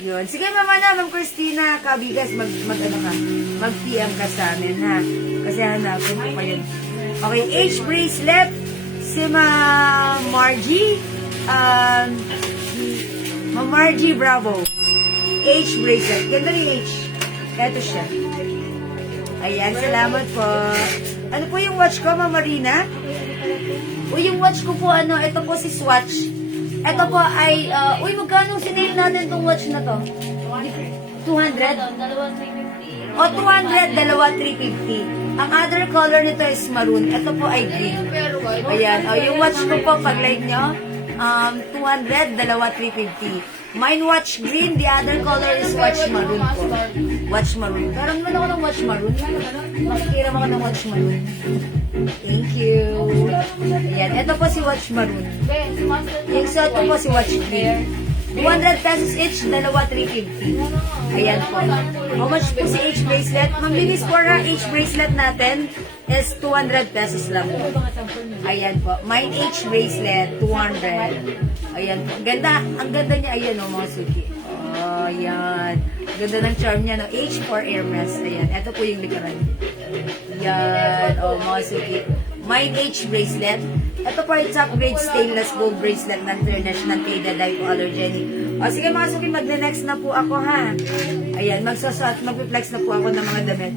Yun. Sige mama na, Ma'am Christina, kabigas, mag-PM ka sa amin, ha? Kasi hanapin ko pa yun. Okay, H bracelet, si Ma'am Margie, Ma'am Margie Bravo. H bracelet. Ganda rin H. Eto siya. Ayan, salamat po. Ano po yung watch ko, Ma'am Marina? O yung watch ko po, ito po si Swatch. Ito po ay, magkano sinail natin tong watch na to? 200? O, 200, dalawa, 350. Ang other color nito is maroon. Ito po ay green. Ayan, yung watch ko po, pag-like nyo, 200, dalawa, 350. Mine watch green, the other color is watch maroon po. Watch maroon. Parang naman ako ng watch maroon. Makikiram ako ng watch maroon. Thank you. Ayan, ito po si watch maroon. Yung sa ito po si watch green. 200 pesos each, dalawa 350. Ayan po. How much po si H bracelet? Mamilis po na H bracelet natin is 200 pesos lang po. Ayan po. Mine H bracelet, 200. Ayan po. Ganda. Ang ganda niya. Ayan o, mga suki. Oh, ayan. Ganda ng charm niya, no? H for Hermes. Ayan. Ito po yung likaran. Ayan. O, mga suki. Mine H bracelet. Ito po ay top grade stainless gold bracelet ng International Faded Hypoallergenic. O, sige mga suki, magne-next na po ako, ha? Ayan, mag-flex na po ako ng mga damit.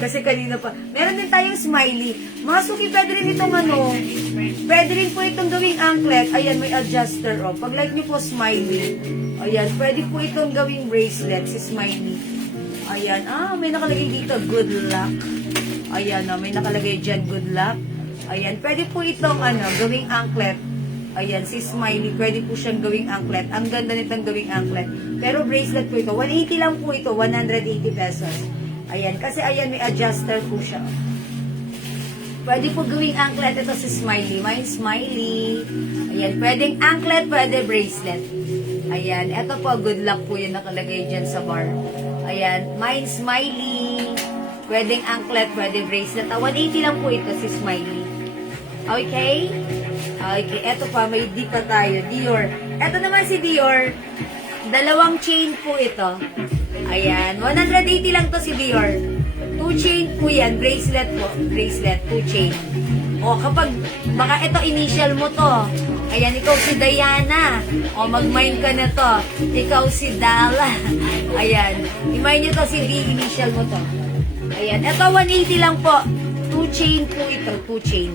Kasi kanina pa. Meron din tayong smiley. Mga suki, pwede rin itong pwede rin po itong gawing anklet. Ayan, may adjuster, o. Pag like nyo po smiley. Ayan, pwede po itong gawing bracelet, si smiley. Ayan, may nakalagay dito, good luck. Ayan, may nakalagay dyan, good luck. Ayan, pwede po itong gawing anklet. Ayan, si Smiley, pwede po siyang gawing anklet. Ang ganda nitong gawing anklet. Pero bracelet po ito, 180 lang po ito, 180 pesos. Ayan, kasi ayan, may adjuster po siya. Pwede po gawing anklet ito si Smiley. May Smiley. Ayan, pwedeng anklet, pwede bracelet. Ayan, ito po, good luck po yung nakalagay dyan sa bar. Ayan, mine Smiley. Pwedeng anklet, pwede bracelet. 180 lang po ito si Smiley. Okay? Okay, eto pa, may di pa tayo. Dior. Eto naman si Dior. Dalawang chain po ito. Ayan, 180 lang to si Dior. 2 chain po yan. Bracelet po. Bracelet, 2 chain. O, kapag, baka ito initial mo to. Ayan, ikaw si Diana. O, mag-mine ka na to. Ikaw si Dala. Ayan, i-mine nyo to si D, initial mo to. Ayan, ito 180 lang po. 2 chain po ito, 2 chain.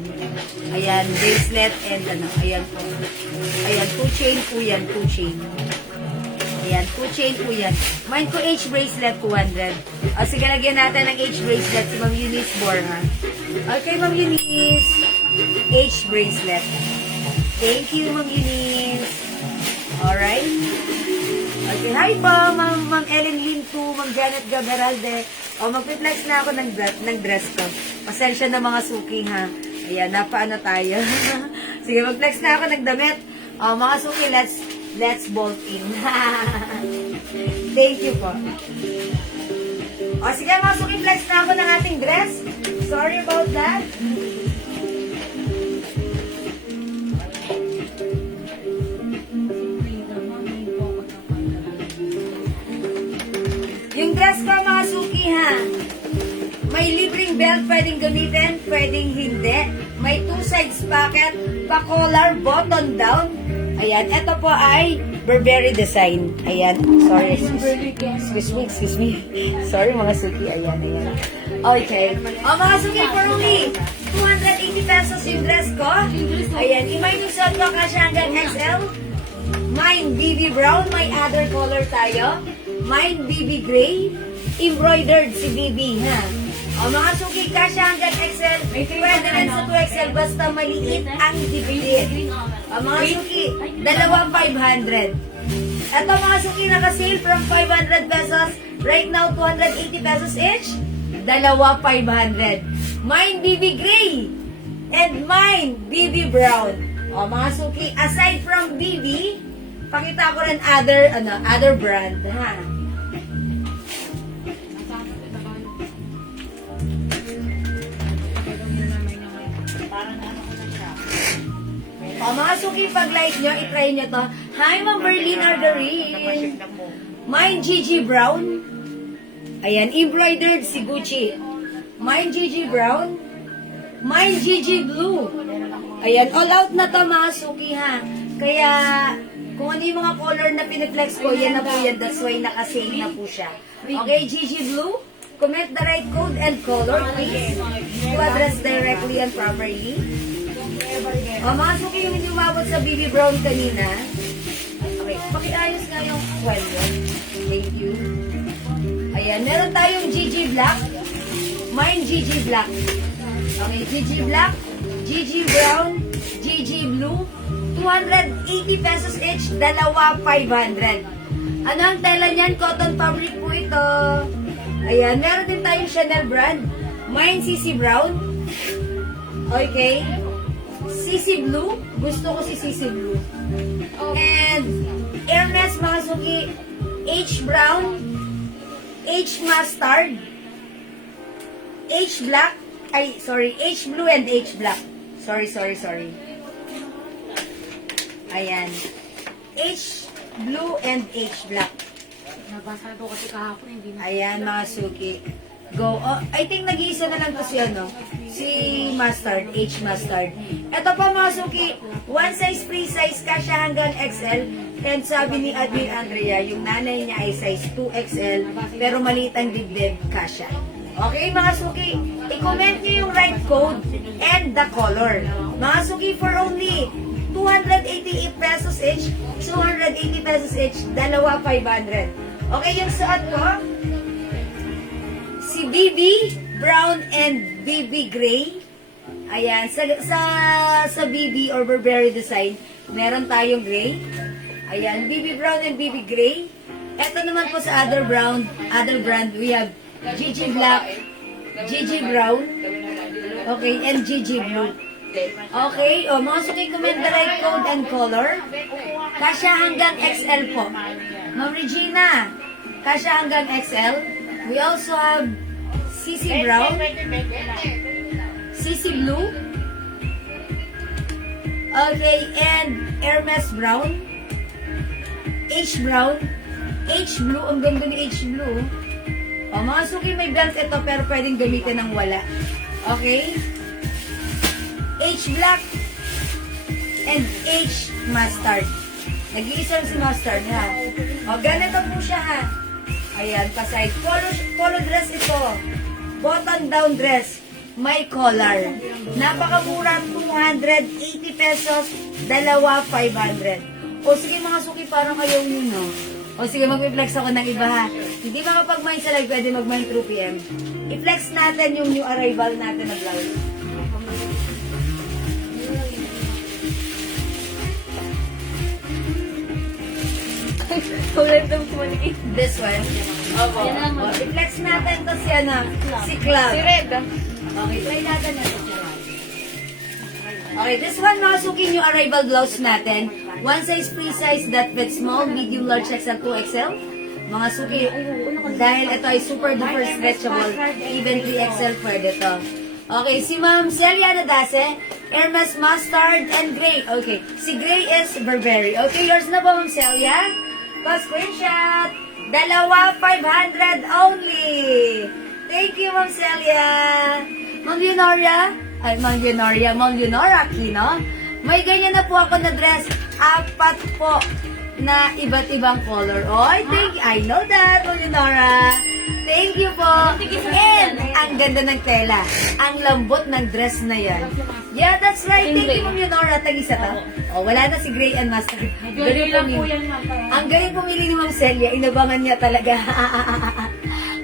Ayan, bracelet and ayan po. Ayan, 2 chain po yan, 2 chain. Ayan, 2 chain po yan. Mine ko H bracelet, 200. O, sige, lagyan natin ng H bracelet si Ma'am Eunice Borja. Okay, Ma'am Eunice. H bracelet. Thank you, Ma'am Eunice. Alright. Okay, hi po, Ma'am Ellen Lintu, Ma'am Janet Gaberalde. O, mag-flex na ako ng dress ko. Pasensya na mga suki, ha. Ayan, napaano tayo. Sige, mag-flex na ako ng damit. O, mga suki, let's bolt in. Thank you po. O sige, masuki flex na ako ng ating dress. Sorry about that. Yung dress ko, mga suki, ha? May libreng belt pwedeng gamitin, pwedeng hindi. May two sides pocket, pa-collar, button down. Ayan, ito po ay Burberry design. Ayan, sorry, excuse me. Sorry mga suki, ayan. Okay. O mga suki, for only 280 pesos yung dress ko. Ayan, imay yung suot ko kasi hanggang XL. Mine BB brown, may other color tayo. Mine BB gray, embroidered si BB, ha? O mga suki, kasya hanggang XL, pwede rin sa 2XL, basta maliit ang dibdib. O mga suki, 2,500. Ito mga suki, naka-sale from 500 pesos, right now 280 pesos each, 2,500. Mine BB gray, and mine BB brown. O mga suki, aside from BB, pakita ko rin other brand, ha? Parang ano ko na siya. O mga suki, pag like nyo, itry nyo to. Hi, Ma'am Berlin Argarin. Mine Gigi Brown. Ayan, embroidered si Gucci. Mine Gigi Brown. Mine Gigi Blue. Ayan, all out na to mga suki, ha. Kaya, kung ano yung mga color na piniflex ko, yan na po yan. That's why naka-sale na po siya. Okay, Gigi Blue. Comment the right code and color, please. To address directly and properly. O mga suki, yung hindi umabot sa BB Brown kanina. Okay, pakiayos nga yung kwelyo. Thank you. Ayan, meron tayong GG Black. Mine GG Black. Okay, GG Black, GG Brown, GG Blue. 280 pesos each, 2,500. Ano ang tela niyan? Cotton fabric po ito. Ayan, meron din tayong Chanel brand. Mine CC Brown. Okay. CC Blue. Gusto ko si CC Blue. And Hermes mga suki, H Brown, H Mustard, H Black, H Blue and H Black. Sorry. Ayan. H Blue and H Black. Nabasa ko kasi kahapon, hindi na. Ayan, mga suki. Go. Oh, I think nag-iisa na lang to si si Mustard, H Mustard. Ito pa mga suki, one size free size, kasya hanggang XL. And sabi ni Admin Andrea, yung nanay niya ay size 2XL, pero maliit ang dibdib, kasya. Okay, mga suki, i-comment niyo yung right code and the color. Mga suki, for only 288 pesos each, 280 pesos each, 2,500. Okay, yung suot ko, si BB Brown and BB Gray. Ayan, sa BB or Burberry design, meron tayong gray. Ayan, BB Brown and BB Gray. Ito naman po sa other brand, we have GG Black, GG Brown, okay, and GG Blue. Okay, o mga suki, comment the right code and color. Kasya hanggang XL po. Ma'am Regina, kasya hanggang XL. We also have CC Brown, CC Blue, okay, and Hermes Brown, H Brown, H Blue, ang ganda ni H Blue. O mga suki, may belt ito pero pwedeng gamitin ng wala. Okay? H Black and H Mustard. Nag-iisa si Mustard, ha? O, ganito po siya, ha? Ayan, paside. Polo dress ito. Button down dress. May collar. Napakamura, 280 pesos, 2,500. O sige mga suki, parang ayaw nyo, no? O sige, mag-flex ako ng iba, ha? Hindi makapag-mine sa live, pwede mag-mine through PM. I-flex natin yung new arrival natin na blouse. This one? Opo. I-flex natin to si Cloud. Si Red. Okay, try natin na ito. Okay, this one, mga suki, yung arrival blouse natin. One size, free size that fits small, medium, large, XL, 2XL. Mga suki, dahil ito ay super duper stretchable, even 3XL pwede to. Okay, si Ma'am Celia Nadase, Hermes Mustard and Gray. Okay, si Gray is Burberry. Okay, yours na po, Ma'am Celia. Pa-screenshot. Dalawa, 500 only. Thank you, Ma'am Celia. Ma'am Leonoria, Ma'am Leonora Aquino, may ganyan na po ako na dress. 4 po na iba't ibang color. Oy, I know that, Ma'am Leonora. Thank you po. And, ang ganda ng tela. Ang lambot ng dress na yan. Yeah, that's right. Thank you, Ma'am Leonora. Tag-isa to. Oh, wala na si Gray and Mustard. Galing pumili. Ang galing pumili ni Ma'am Celia. Inabangan niya talaga.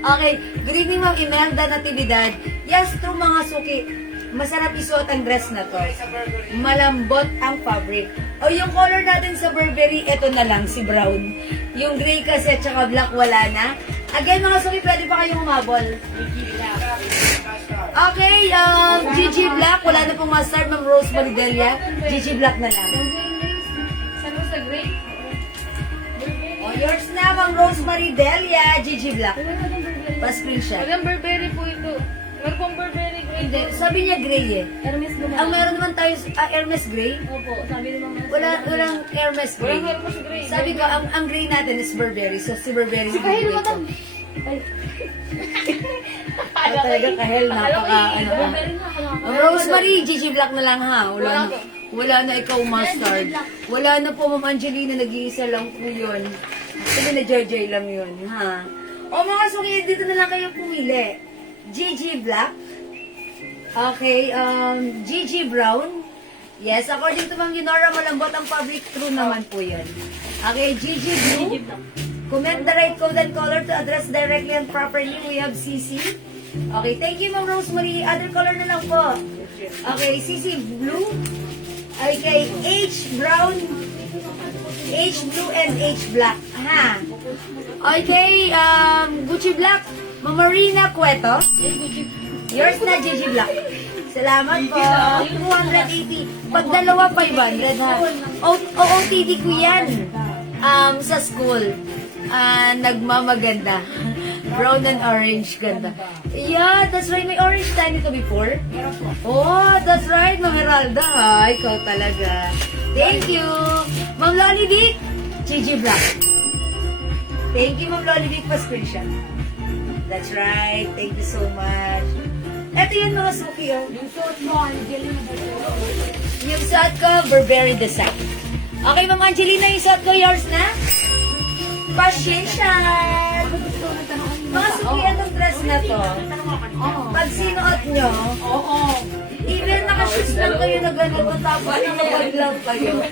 Okay. Good evening, Ma'am Imelda Natividad. Yes, true mga suki. Masarap isuot ang dress na to. Malambot ang fabric. O yung color natin sa Burberry, ito na lang, si brown. Yung gray kasi tsaka black wala na. Again, mga suki, pwede pa kayong umabol. Okay, Gigi Black, wala na pong mustard, Ma'am Rose Maridelia. Gigi Black na lang. Saan mo sa gray? O, yours na, Ma'am Rose Maridelia. Gigi Black. Pa-screenshot. Walang Burberry po ito. Meron pong Burberry gray. Hindi, sabi niya gray eh. Hermes naman. Ang meron naman tayo, Hermes gray. Opo, sabi ni Mama. Walang Hermes gray. Walang Hermes gray. Sabi ko, ang gray natin is Burberry. So, si Burberry. Si Kahil gray naman. ko. Talaga kahel, napaka, ano ba? Burberry na. Ang Rosemary, Gigi Black na lang ha. Wala na ikaw mustard. Wala na po, Ma'am Angelina, nag-iisa lang po yun. Sabi na Joy lang yun, ha? O mga suki, dito na lang kayo pumili. Gigi Black. Okay, Gigi Brown. Yes, according to Ma'am Leonora, malambot ang fabric. True naman po yun. Okay, Gigi Blue. Comment the right code and color to address directly and properly. We have CC. Okay, thank you, Ma'am Rosemary. Other color na lang po. Okay, CC Blue. Okay, H Brown, H Blue, and H Black. Ha? Okay, Gucci Black, Ma'am Marina Cueto. Yours na, Gigi Black. Salamat po. 280. Pag dalawa, 500 ha. OOTD ko yan. Sa school. Nagmamaganda. Brown and orange ganda. Yeah, that's right. May orange tayo nito before. Oh, that's right, Ma'am Heralda. Ha, ikaw talaga. Thank you. Ma'am Loli Vic, Gigi Black. Thank you, Ma'am Loli Vic, pa screenshot. That's right. Thank you so much. Ito yun mga suki, oh. Yung suot mo, galing na ba? Yung suot ko, Burberry design. Okay, Ma'am Angelina, yung suot ko, yours na? Pasensya! Mga suki, itong dress na to, pag sinuot nyo, even naka-shoes lang kayo na ganito, tapos nakapag lang kayo.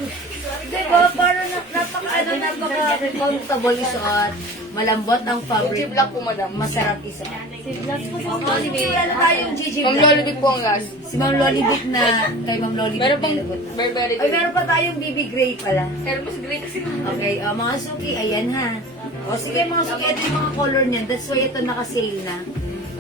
Diba? Parang napaka-comfortable isuot. Malambot ang fabric. Gigi Black po, madam. Masarap isuot. Si Black po si Ma'am Wala na tayong Gigi Ma'am Black. Loli po ang last. Si Ma'am Loli Vic na, kay Ma'am Loli Vic Meron pang nilabot na. Burberry Ay, gray. meron pa tayong BB Gray pala. Hermes gray kasi. Okay, mga suki, ayan ha. O sige mga suki, ito yung mga color niyan. That's why ito naka-sale na.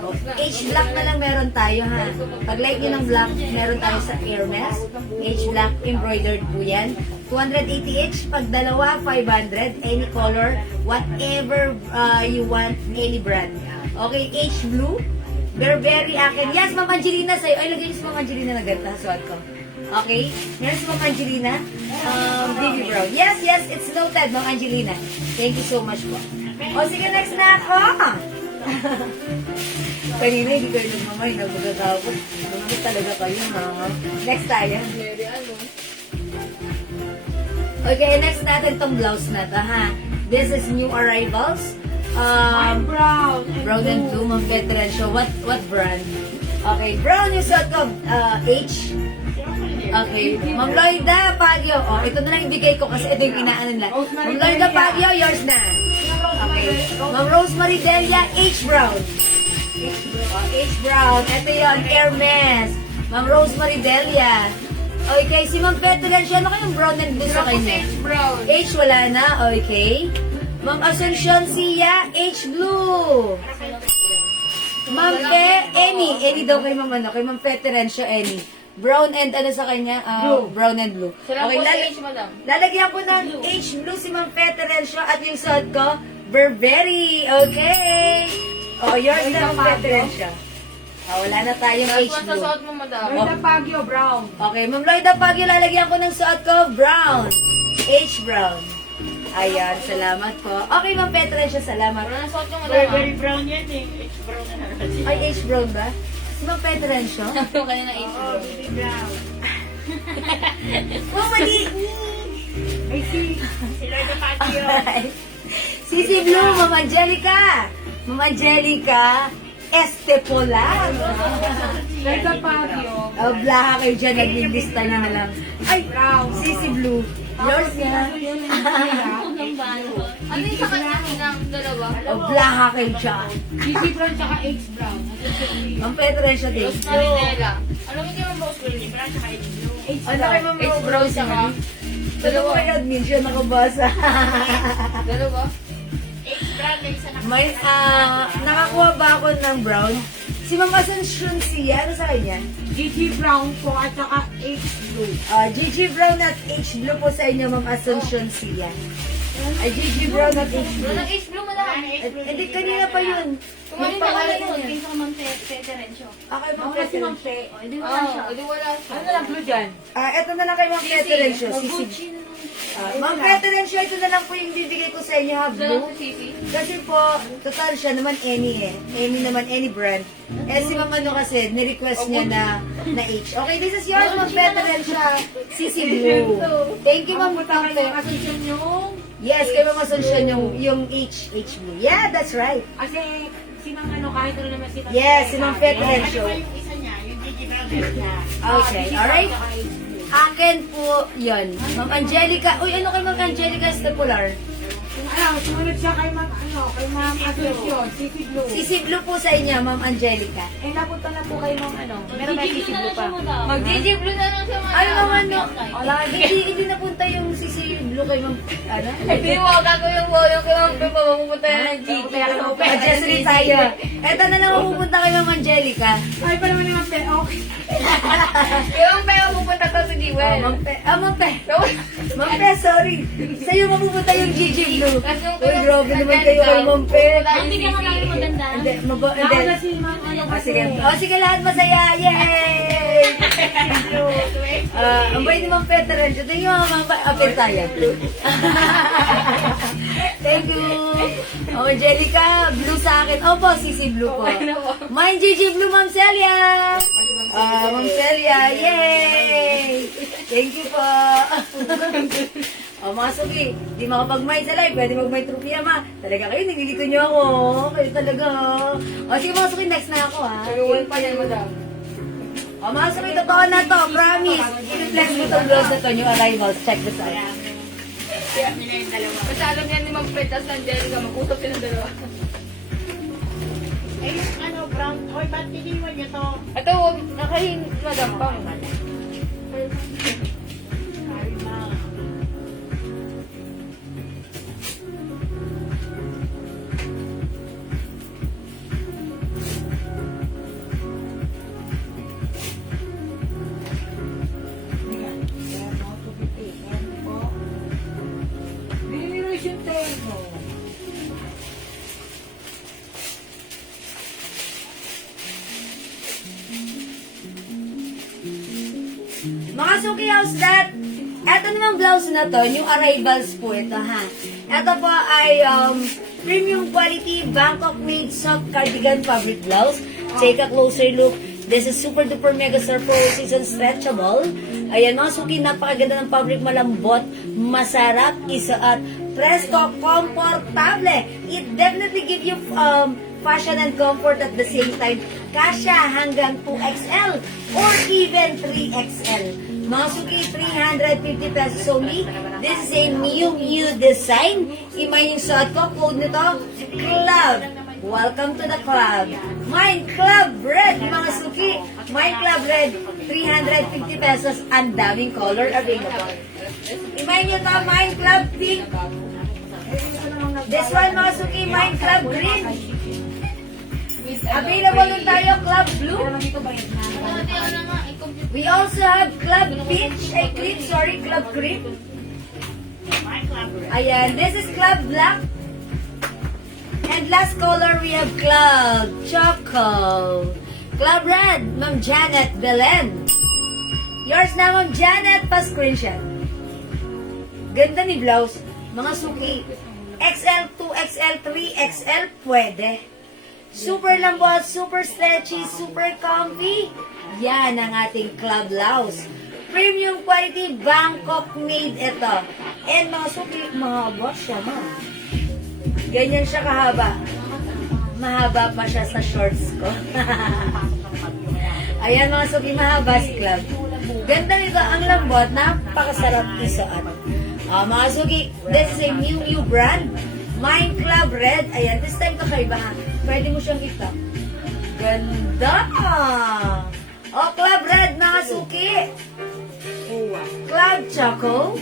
O, H black na lang meron tayo ha. Pag like nyo ng black, meron tayo sa Hermes. H black embroidered po yan. 280 each. Pag dalawa, 500. Any color, whatever you want, any brand. Okay, H blue. Burberry akin. Yes, Ma'am Angelina sa'yo. Ay, lagay niyo si Ma'am Angelina na ganda. Suot ko. Okay? Meron si Ma'am Angelina. Baby brown. Yes, it's noted, Ma'am Angelina. Thank you so much po. O, sige, next na ako. Kanina, hindi kayo nagmamay. Nagmagagawad. Nagmamay talaga kayo, ha? Next tayo. Very ano. Okay, next natin tong blouse na to, ha? This is new arrivals. Brown. Brown and blue, Ma'am Veteran Show. What brand? Okay, brown yung suot ko. H. Okay. Ma'am Lloyda Pagyo. Oh, ito na lang ibigay ko kasi ito yung inaano nila. Ma'am Lloyda Pagyo, yours na. Okay. Ma'am Rosemary Delia, H Brown. Oh, H Brown. Ito yun, Hermes. Ma'am Rosemary Delia. Okay, si Ma'am Veteran Show. Ano kayong brown and blue sa kanya? Brown. H wala na, okay. Ma'am Asuncion Sia, H Blue. Ma'am Pe, Any daw kay Ma'am ano, kay Ma'am Veterancio, Any. Brown and ano sa kanya? Brown and blue. Sila Okay, po si H, madam. lalagyan ko ng H Blue si Ma'am Veterancio at yung suot ko, Burberry. Okay. Oh, yours na ang preferensya. Oh, wala na tayong H blue. Suot mo, madam. Lloyda Baguio, brown. Okay, Ma'am Lloyda Baguio, lalagyan ko ng suot ko, brown. H brown. Ayan, salamat po. Okay, Ma'am Petrencia, salamat. Wala na suot mo, madam. Very brown yan eh. It's brown na naman. Ay, H brown ba? Si Ma'am Petrencia? Yung kanina age Oh, baby brown. Oh, mali! Ay, si Lloyda Baguio. Sisi Blue, Ma'am Angelica. Ma'am Angelica, Estepolar. Lloyda Baguio. Oh, blaha kayo dyan, naglilista nyo na lang. Ay, Brown. Sisi Blue. Yours nga. Ano yung sa kanya ng dalawa? Oh, blaha kayo dyan. GG brown tsaka H brown. Ma'am Petrencia din. Rose Marinela. Alam mo yung Rose Marinela? Tsaka H blue. Ano kay Ma'am H brown tsaka Dalawa kay admin siya nakabasa. dalawa. H brown may isa na. May, nakakuha ba ako ng brown? Si Ma'am Asuncion siya, ano sa kanya? GG brown po at saka H blue. GG Brown at H Blue po sa inyo, Ma'am Asuncion siya. Ay, GG Brown at H Blue. Wala ng H blue, madam. Hindi, kanina pa yun. May Kumain na pangalan kayo. niya. Pinsa naman Peterencio. Okay, Ma'am Kasi Ma'am Petrencio. Pe. Hindi wala siya. Hindi wala siya. Ano lang blue dyan? Eto na lang kay Ma'am Petrencio. Gucci Sisi. na lang. Ma'am Petrencio, ito na lang po yung bibigay ko sa inyo, ha, Dalawa Blue. sa Sisi. Kasi po, total siya naman any eh. Any naman, any brand. Si Ma'am ano kasi, ni-request niya na H. Okay, this is yours, Ma'am Petrencio. Sisi Blue. Thank you, Ma'am Tapos Petrencio. Asuncion yung... Yes, kay Ma'am Asuncion yung H Blue. Yeah, that's right. Kasi si Ma'am ano, kahit ano naman si Ma'am Yes, Pe, si Ma'am sabi, Petrencio. ano ba yung isa niya? Yung GG brown niya. Okay, alright. Akin po yun. Ma'am Angelica. Uy, ano kay Ma'am Angelica Estepolar? Ano, sumunod siya kay Ma'am, ano, kay Ma'am Asuncion, Sisi Blue. Sisi Blue po sa inyo, Ma'am Angelica. Eh, napunta na po kay Ma'am, ano, meron ba Sisi Blue pa? Mag-GG blue na lang siya, madam. Ano naman no? Wala, hindi napunta yung Sisi Blue kay Ma'am, ano? Hindi mo, gagawin mo yung kay Ma'am Pepa, mapupunta na ng GG. Adjust rin tayo. Eto na lang pupunta kay Ma'am Angelica. Ay, pa naman naman, Pe, okay. Yung Pepa, pupunta to sa Jewel. Ma'am Pe, Ma'am Pe, sorry. Sa'yo mapupunta yung GG Blue. Uy, grabe naman kayo kay Ma'am Pe. Hindi ka magiging maganda. Hindi, Nauna si Ma'am, ano, Sige. Sige lahat masaya. Yay! Ang bay ni Ma'am Petrencio. Tingin mo, Ma'am Apel tayo. Thank you. Oh, Angelica, blue sa akin. Opo, Sisi Blue po. Mine GG Blue, Ma'am Celia. Ma'am Celia, yay! Thank you po. Mga suki, di makapag-mine sa live, pwede mag-mine through Piyama. Talaga kayo, nililito niyo ako. Kayo talaga. Sige mga suki, next na ako ha. Kayuwan pa yan, madam. Mga suki, totoo na to, promise. I-reflex mo itong vlog na to, new arrivals. Check this out. Kasi alam yan ni Ma'am Peta sa Angelica, mag-usap silang dalawa. Eh, yung ano, brown. Hoy, ba't tiniwan niyo to? Ito, nakahin, madam, pang. Sorry, Ma'am. Mga suki, how's that? Eto namang blouse na to, yung arrivals po ito ha. Ito po ay premium quality Bangkok made soft cardigan fabric blouse. Take a closer look. This is super duper mega star pro season stretchable. Ayan mga suki, napakaganda ng fabric, malambot, masarap, isuot, presto, komportable. It definitely give you fashion and comfort at the same time. Kasya hanggang 2XL or even 3XL. Mga suki, 350 pesos only. This is a new design. Imay yung suot ko, code nito, Club. Welcome to the club. Mine Club Red, mga suki. Mine Club Red, 350 pesos. Ang daming color available. Imay nyo to, Mine Club Pink. This one, mga suki, Mine Club Green. Available din tayo, Club Blue. We also have Club Peach. Club Cream. Ayan, this is Club Black. And last color, we have Club Choco. Club Red, Ma'am Janet Belen. Yours na, Ma'am Janet, pa-screenshot. Ganda ni blouse. Mga suki. XL, 2XL, 3XL, pwede. Super lambot, super stretchy, super comfy. Yan ang ating club blouse. Premium quality, Bangkok made ito. And mga suki, mahaba siya, ma'am. Ganyan siya kahaba. Mahaba pa siya sa shorts ko. Ayan mga suki, mahaba si club. Ganda nito, ang lambot, napakasarap isuot. Mga suki, this is a new brand. Mind Club Red. Ayan, this time kakaiba ha. Pwede mo siyang itak. Ganda! Club Red, mga suki. Club Choco.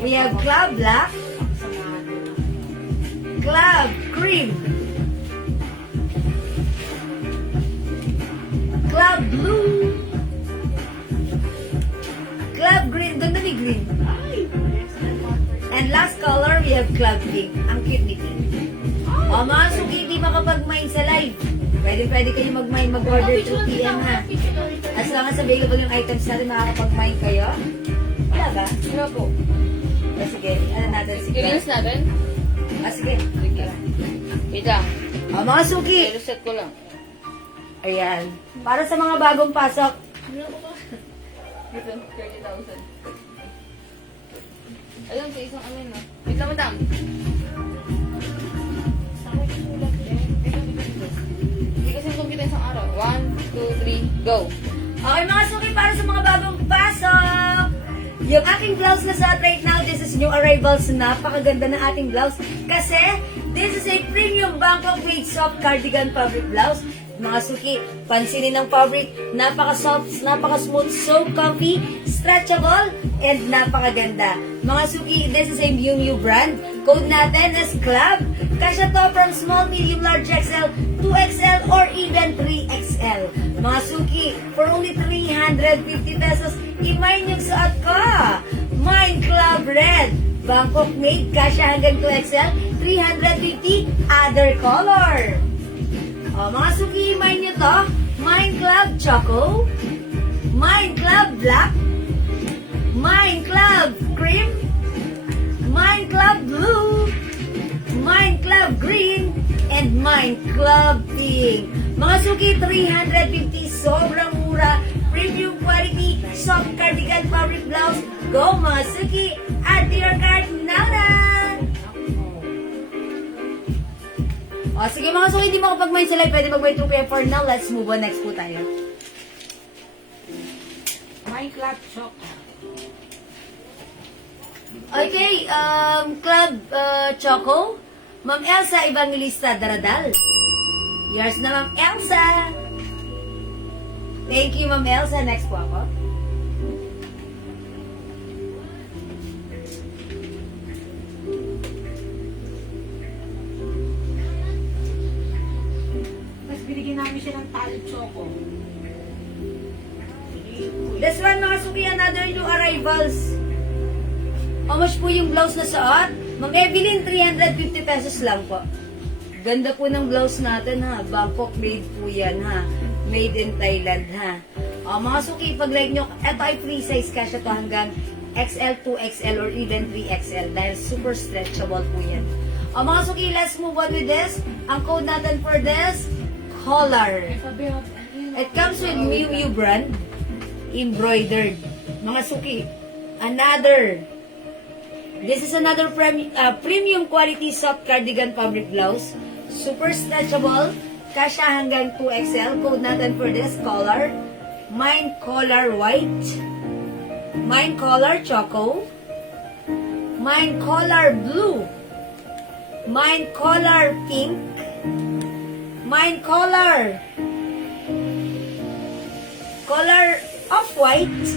We have Club Black. Club Cream. Club Blue. Club Green. Ganda ni Green. And last color, we have Club Pink. Ang cute ni Pink. Mga suki, di makapag-mine sa live. Pwede kayo mag-mine, mag-order 2 PM ha. As long as available yung items natin, makakapag-mine kayo. Wala ba? Wala po. Sige, ano natin? Sige. Release natin? Sige. Wait lang. Mga suki. I-reset ko lang. Ayan. Para sa mga bagong pasok. Ito, 30,000. Ayun, sa isang amin na. Wait lang, madam. Hindi kasi kung kita isang araw. 1, 2, 3, go. Okay mga suki, para sa mga bagong pasok. Yung aking blouse na suot right now, this is new arrivals. Napakaganda na ating blouse. Kasi, this is a premium Bangkok made soft cardigan fabric blouse. Mga suki, pansinin ng fabric, napaka-soft, napaka-smooth, so comfy, stretchable, and napakaganda. Mga suki, this is a new brand. Code natin is CLUB. Kasya to from small, medium, large XL, 2XL, or even 3XL. Mga suki, for only 350 pesos, i-mine yung suot ko. Mind Club Red. Bangkok made, kasya hanggang 2XL, 350, other color. Mga suki, mine nyo to. Mind Club Choco. Mind Club Black. Mind Club Cream. Mind Club Blue. Mind Club Green. And Mind Club Pink. Mga suki, 350. Sobrang mura. Premium quality. Soft cardigan fabric blouse. Go mga suki. Add to your cart now na. Sige mga suki, hindi mo kapag-mine sa live, pwede mag-mine 2 PM for now. Let's move on. Next po tayo. My Club Choco. Okay, Club Choco. Ma'am Elsa Evangelista Daradal. Yours na, Ma'am Elsa. Thank you, Ma'am Elsa. Next po ako. Binigyan namin siya ng talo choco. This one, mga suki, another new arrivals. How much po yung blouse na suot? Ma'am Evelyn, 350 pesos lang po. Ganda po ng blouse natin ha. Bangkok made po yan ha. Made in Thailand ha. Mga suki, pag like nyo, eto ay free size kasya to hanggang XL, 2XL, or even 3XL. Dahil super stretchable po yan. Mga suki, let's move on with this. Ang code natin for this, color. It comes with Miu brand, embroidered. Mga suki, this is another premium quality soft cardigan fabric blouse. Super stretchable, kasya hanggang 2XL. Code natin for this, color, Mind Color White, Mind Color Choco, Mind Color Blue, Mind Color Pink, Mind Color Off-White.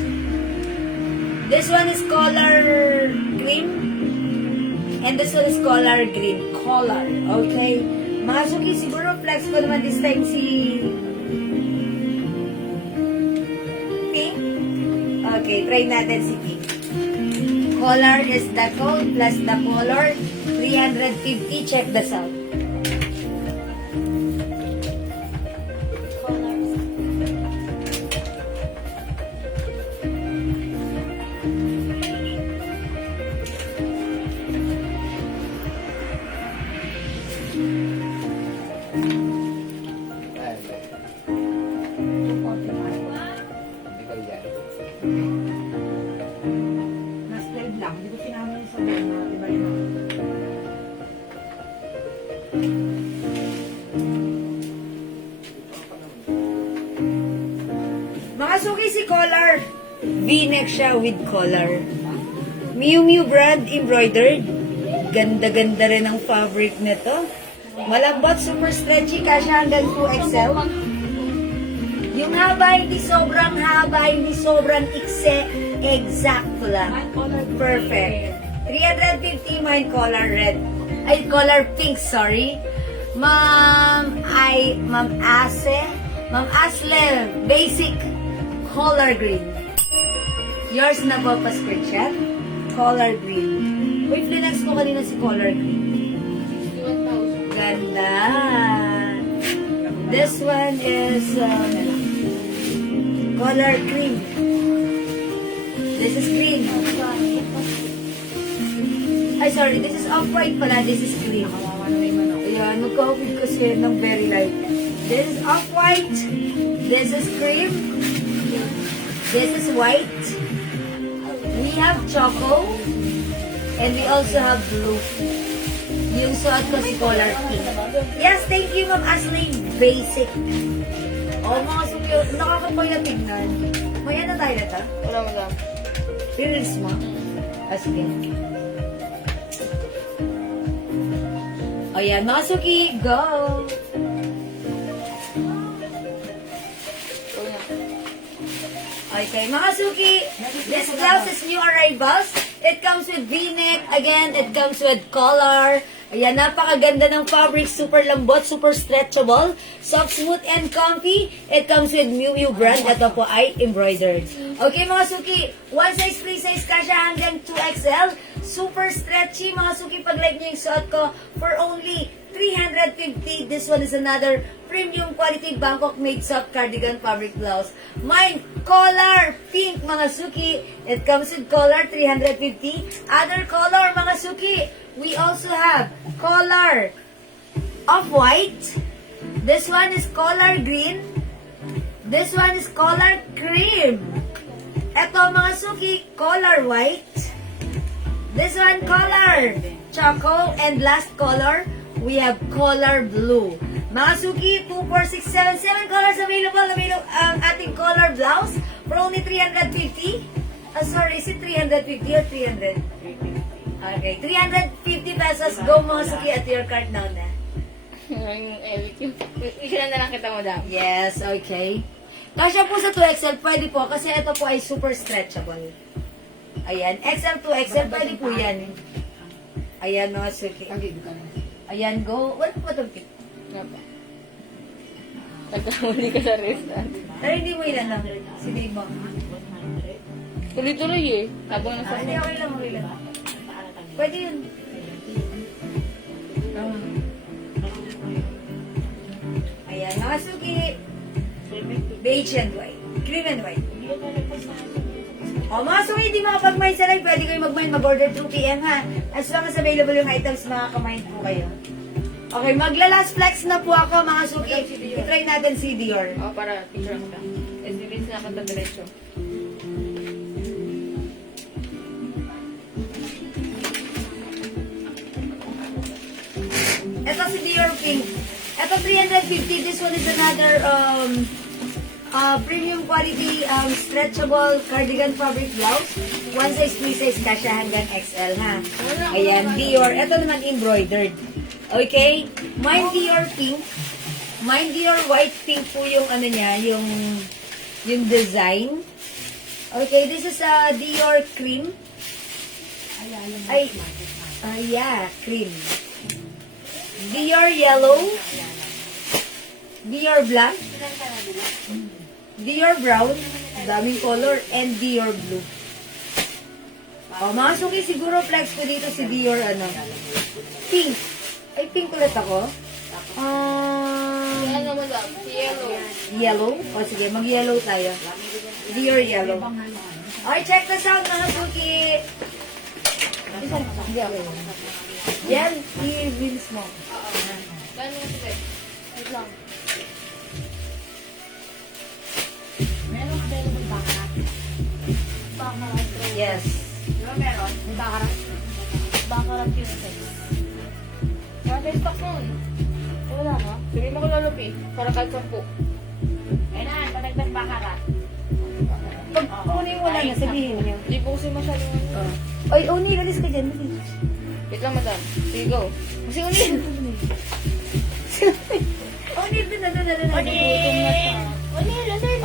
This one is color cream. And this one is color green. Color. Okay? Mga suki, siguro flex ko naman this time si Pink. Okay, try natin si Pink. Color is the code plus the color. 350. Check this out. Mas live lang. Hindi ko sinama yung sa na iba yun. Mga suki si collar. V-neck siya with collar. Miu Miu brand embroidered. Ganda-ganda rin ang fabric nito. Malambot, super stretchy, kasya hanggang 2XL. Yung haba, hindi sobrang haba, hindi sobrang ikse. Exacto lang. Perfect. 350 mine color red. Ay, color pink, sorry. Ma'am Asle, basic color green. Yours na po pa screenshot? Color green. Wait, flinax ko kanina si color green. Ganda. This one is color cream. This is green. Ay, sorry. This is off-white pala. This is cream. Ayan, magka-off-white kasi ng very light. This is off-white. This is cream. This is white. We have choco. And we also have blue. Yung suot ko si color pink. Yes, thank you, Ma'am Ashley. Basic. Oh, mga sukyo. Nakakapay na tignan. May ano tayo na ta? Wala mo lang. Release mo? Ah, sige. O yan, mga suki, go! Okay, mga suki, this blouse is new arrivals. It comes with V-neck. Again, it comes with collar. Ayan, napakaganda ng fabric. Super lambot, super stretchable. Soft, smooth, and comfy. It comes with Miu Miu brand. Ito po ay embroidered. Okay, mga suki, one size, free size ka siya hanggang 2XL. Super stretchy, mga suki. Pag like nyo yung suot ko, for only 350. This one is another premium quality Bangkok made soft cardigan fabric blouse. Mine, collar, pink, mga suki. It comes with collar, 350. Other color, mga suki. We also have collar off-white. This one is collar green. This one is collar cream. Ito, mga suki, collar white. This one, color choco. And last color, we have color blue. Mga suki, 2, 4, 6, 7, 7 colors available. Ang ating color blouse for only 350. Sorry, is it 350 or 300? Okay, 350 pesos. Go, mga suki, at your card now na. Isa na lang kita mo daw. Yes, okay. Kasya po sa 2XL, pwede po kasi ito po ay super stretchable. Ayan, XL to XL, pwede po yan. Ayan, mga suki. Ayan, go. Wala po itong pick. Nga pa. Nagkamuli ka sa restaurant. Pero hindi mo ilan lang. Sige mo. Tuloy-tuloy eh. Habang nasa Hindi, okay lang, okay lang. Pwede yun. Ayan, mga suki. Beige and white. Cream and white. O, mga suki, hindi makapag-mind sa live. Pwede kayo mag-mind, mag-order 2 PM ha. As long as available yung items, makaka-mind po kayo. Okay, magla-last flex na po ako, mga suki. I-try natin si Dior. Oh, para picture kita. SBBs na ako sa diretso. Ito si Dior Pink. Ito 350. This one is another premium quality stretchable cardigan fabric blouse. One size, free size kasya hanggang XL ha. Ayan, Dior. Ito naman embroidered. Okay? Mine Dior Pink. Mine Dior White Pink po yung ano niya, yung design. Okay, this is a Dior Cream. Ay, yeah, cream. Dior Yellow. Dior Black. Dior Brown. Daming color. And Dior Blue. Oh, mga suki, siguro flex ko dito si Dior, ano. Pink. Ay, pink ulit ako. Ano madam? Yellow. Yellow? O sige, mag-yellow tayo. Dior yellow. Okay, check this out mga suki. Hindi ako. Yan, i-bills mo. Gano'n mo sige? Wait lang. Meron ka tayo ng bakarat. Bakarat. Yes. Diba meron? May bakarat. Bakarat yun sa iyo. Wala tayo stock nun. Wala ka? Sabi mo ko lulupi. Para kahit 10. Ayun na, padagdag bakarat. Pag kunin mo lang, sabihin niyo. Hindi po kasi masyadong ano. Oy, Oni, alis ka dyan. Wait lang madam. Sige go. Kasi ulit. Oni, doon na.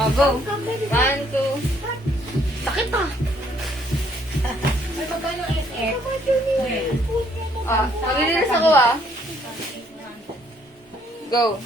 Oh, go. 1, 2. Sakit pa. Ay, magkano ang SF? Maglilinis ako ah. Go.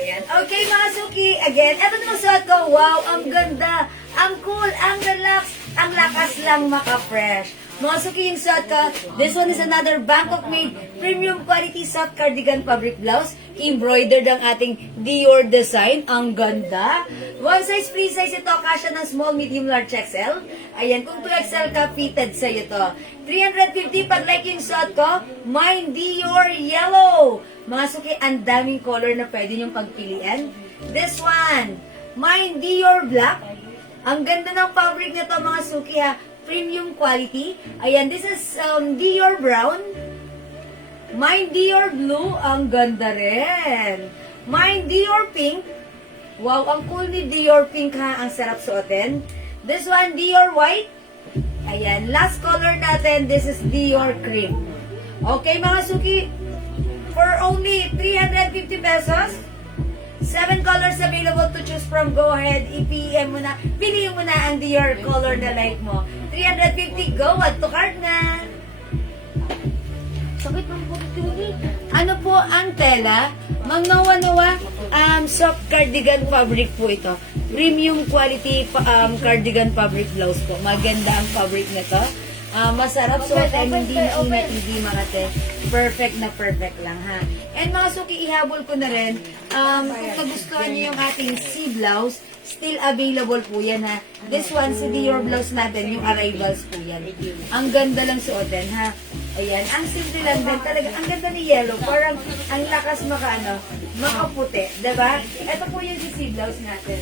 Ayan. Okay, mga suki. Again, eto na suot ko. Wow, ang ganda. Ang cool, ang relax, ang lakas lang maka-fresh. Mga suki, yung suot ko. This one is another Bangkok-made premium quality soft cardigan fabric blouse. Embroidered ang ating Dior design. Ang ganda. One size, free size ito. Kasya ng small, medium, large XL. Ayan, kung 2XL ka, fitted sa'yo to. 350 pag like yung suot ko. Mine Dior Yellow. Mga suki, ang daming color na pwede niyong pagpilian. This one, mine Dior Black. Ang ganda ng fabric nito mga suki ha. Premium quality. Ayan, this is Dior Brown. Mine Dior Blue. Ang ganda rin. Mine Dior Pink. Wow, ang cool ni Dior Pink ha. Ang sarap suotin. This one, Dior White. Ayan, last color natin, this is Dior Cream. Okay mga suki, for only 350 pesos, 7 colors available to choose from. Go ahead, i-PM mo na, piliin mo na ang Dior color na like mo. 350, go, add to cart na. Sakit ng puti. Ano po ang tela? Magnawa-nawa, soft cardigan fabric po ito. Premium quality cardigan fabric blouse po. Maganda ang fabric nito. Masarap suotin, hindi inat, hindi makate. Perfect na perfect lang ha. And mga suki, ihabol ko na rin. Kung nagustuhan niyo yung ating sea blouse, still available po yan ha. This one, si Dior blouse natin, yung arrivals po yan. Ang ganda lang suotin ha. Ayan, ang simple lang din. Talaga, ang ganda ni yellow. Parang ang lakas makaputi. Diba? Ito po yung sea blouse natin.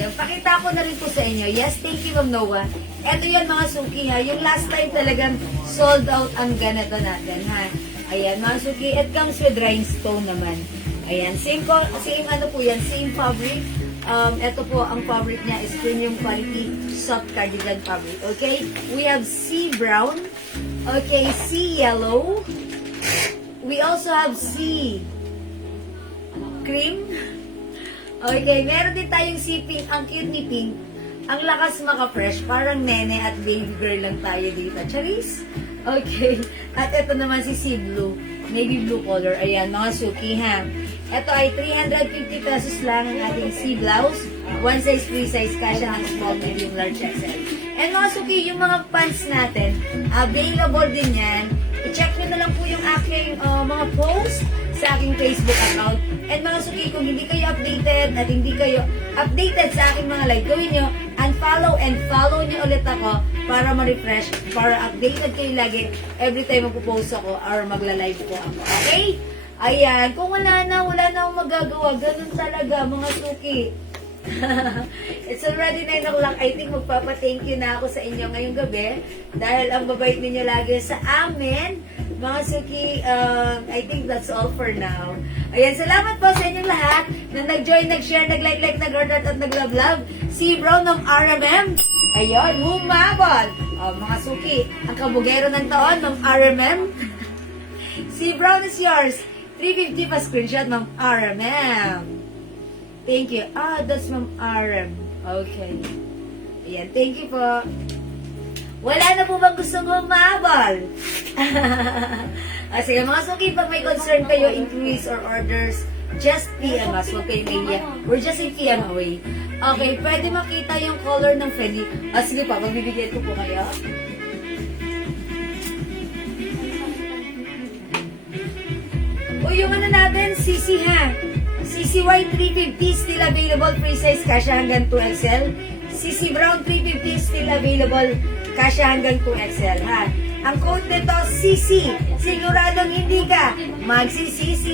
Yan, pakita ko na rin po sa inyo. Yes, thank you Ma'am Noah. Ito yan mga suki ha. Yung last time talagang sold out ang ganito natin ha. Ayan, mga suki. It comes with rhinestone naman. Ayan, same ano po yan, same fabric. Ito po, ang fabric niya is premium quality soft cardigan fabric. Okay? We have sea brown. Okay, sea yellow. We also have sea cream. Okay, meron din tayong sea pink. Ang cute ni pink. Ang lakas maka-fresh. Parang nene at baby girl lang tayo dito. Charis? Okay. At ito naman si sea blue. Navy blue color. Ayan, mga suki ha. Ito ay 350 pesos lang ang ating sea blouse. One size, free size. Kasya ng small, medium, large, XL. And mga suki, yung mga pants natin, available din yan. I-check nyo na lang po yung aking mga post sa aking Facebook account. And mga suki, kung hindi kayo updated at hindi kayo updated sa aking mga live, gawin nyo, unfollow and follow nyo ulit ako para ma-refresh, para updated kayo lagi every time magpo-post ako or magla-live po ako. Okay? Ayan, kung wala na akong magagawa, ganun talaga mga suki. It's already 9 o'clock. I think magpapa-thank you na ako sa inyo ngayong gabi dahil ang babait ninyo lagi sa amin. Mga suki, I think that's all for now. Ayan, salamat po sa inyong lahat na nag-join, nag-share, nag-like, nag-heart at nag-love. Si Brown ng RMM. Ayun, humabol. Mga suki, ang kabugero ng taon ng RMM. Si Brown is yours. 350 pa screenshot, Ma'am RMM. Thank you. That's Ma'am RM. Okay. Ayan, thank you po. Wala na po bang gustong humabol? Sige, mga suki, pag may concern kayo, inquiries or orders, just PM us. Huwag kayong mahiya. We're just in PM away. Okay, pwede makita yung color ng Fendi. Sige pa, magbibigay ko po kayo. O yung ano natin, CC ha. CCY 350 still available, free size, kasya hanggang 2XL. CC Brown 350 still available, kasya hanggang 2XL ha. Ang code nito, CC. Siguradong hindi ka magsi-CC.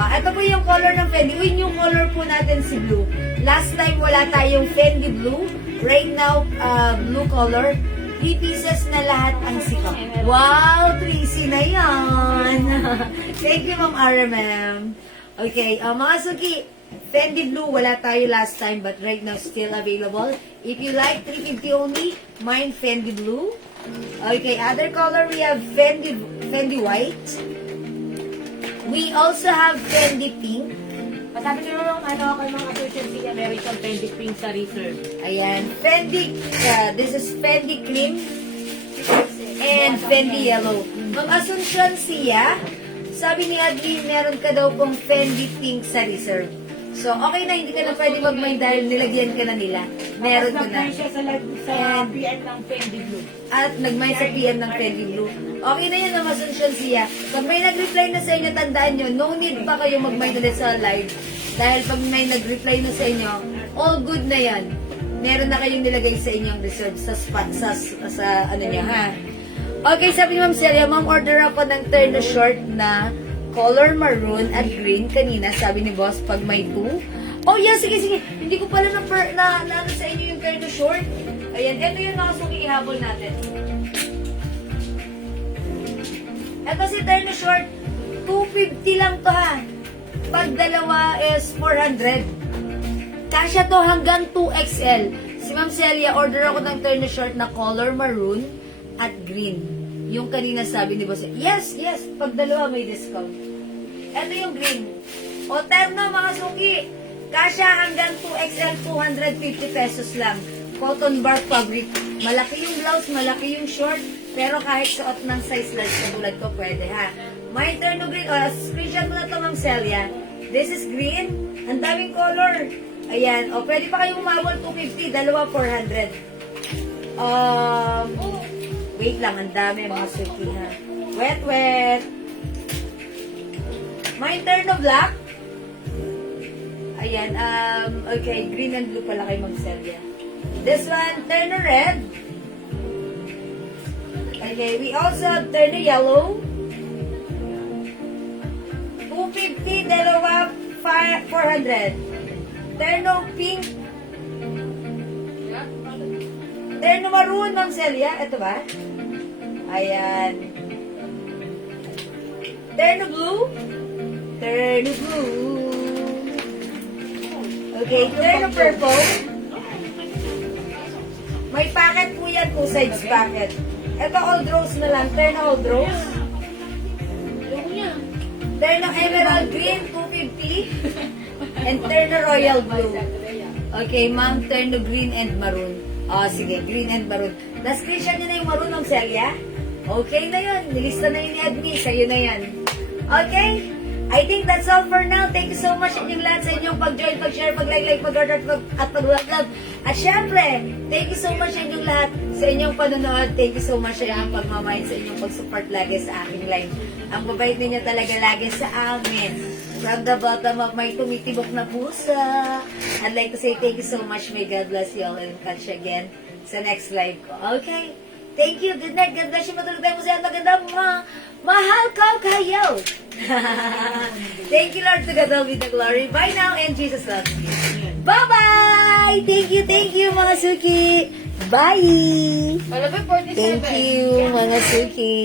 Ito po yung color ng Fendi. Uy, yung color po natin si blue. Last time wala tayong Fendi blue. Right now, blue color. 3 pieces na lahat ang sikap. Wow, 3C na yan. Thank you, Ma'am Ara, ma'am. Okay, mga suki, Fendi blue, wala tayo last time, but right now still available. If you like 350 only, mine Fendi blue. Okay, other color, we have Fendi white. We also have Fendi pink. Pasabi nyo nung ano, kay mga associate si American Fendi Pink sa reserve. Ayan, Fendi, this is Fendi cream and Fendi yellow. Ma'am Asuncion siya, sabi ni Adri, meron ka daw pong Fendi pink sa reserve. So, okay na, hindi ka na pwede mag-mind dahil nilagyan ka na nila. Meron ka na. Tapos siya sa PM ng Fendi Blue. At nagmay sa PM ng Fendi Blue. Okay na yun, Ma'am Asuncion siya. Pag may nag-reply na sa inyo, tandaan nyo, no need pa kayo mag-mind ulit sa live. Dahil pag may nag-reply na sa inyo, all good na yan. Meron na kayong nilagay sa inyong reserve sa spot, sa ano niya, ha? Okay, sabi ni Ma'am Celia, Ma'am, order ako ng terno short na color maroon at green kanina, sabi ni boss, pag may 2. Oh, yeah, sige. Hindi ko pala na ano sa inyo yung terno short. Ayan, ito yung nakasuki ihabol natin. Ito si terno short, 250 lang to ha. Pag dalawa is 400. Kasya to hanggang 2XL. Si Ma'am Celia, order ako ng terno short na color maroon at green. Yung kanina sabi ni boss, yes, pag dalawa may discount. Ito yung green. O terno mga suki, kasya hanggang 2XL, 250 pesos lang. Cotton bark fabric. Malaki yung blouse, malaki yung short, pero kahit suot ng size large katulad ko, pwede ha. May terno green, screenshot mo na to Ma'am Celia. This is green, ang daming color. Ayan, o pwede pa kayong umabol 250, dalawa 400. Wait lang, ang dami mga suki ha. Wet. May terno black. Ayan, okay, green and blue pala kayo mag-Celia. This one, terno red. Okay, we also have terno yellow. 250, dalawa, 400. Terno pink. Terno maroon, Ma'am Celia. Ito ba? Ayan. Terno blue. Okay, terno purple. May packet po yan, 2 sides packet. Ito old rose na lang. Terno old rose. Terno emerald green, 250. And terno royal blue. Okay, ma'am, terno green and maroon. Sige, green and maroon. Na-screenshot niyo na yung maroon, Ma'am Celia? Okay na yun. Nilista na yun ni Admin. Sa'yo na yan. Okay? I think that's all for now. Thank you so much sa inyong lahat, sa inyong pag-join, pag-share, pag-like, pag-order, at pag-love. At syempre, thank you so much sa inyong lahat, sa inyong panonood. Thank you so much sa inyong pagmamahal, sa inyong pag-support lagi sa aking live. Ang babait ninyo talaga lagi sa amin. From the bottom of my tumitibok na pusa. I'd like to say thank you so much. May God bless you all and catch you again sa next live ko. Okay? Thank you. Good night. God bless you. Matulog tayo po sa maganda. Mahal ko kayo. Thank you, Lord. To God all be the glory. Bye now and Jesus loves you. Bye-bye! Thank you, mga suki. Bye! Wala ba 47? Thank you, mga suki.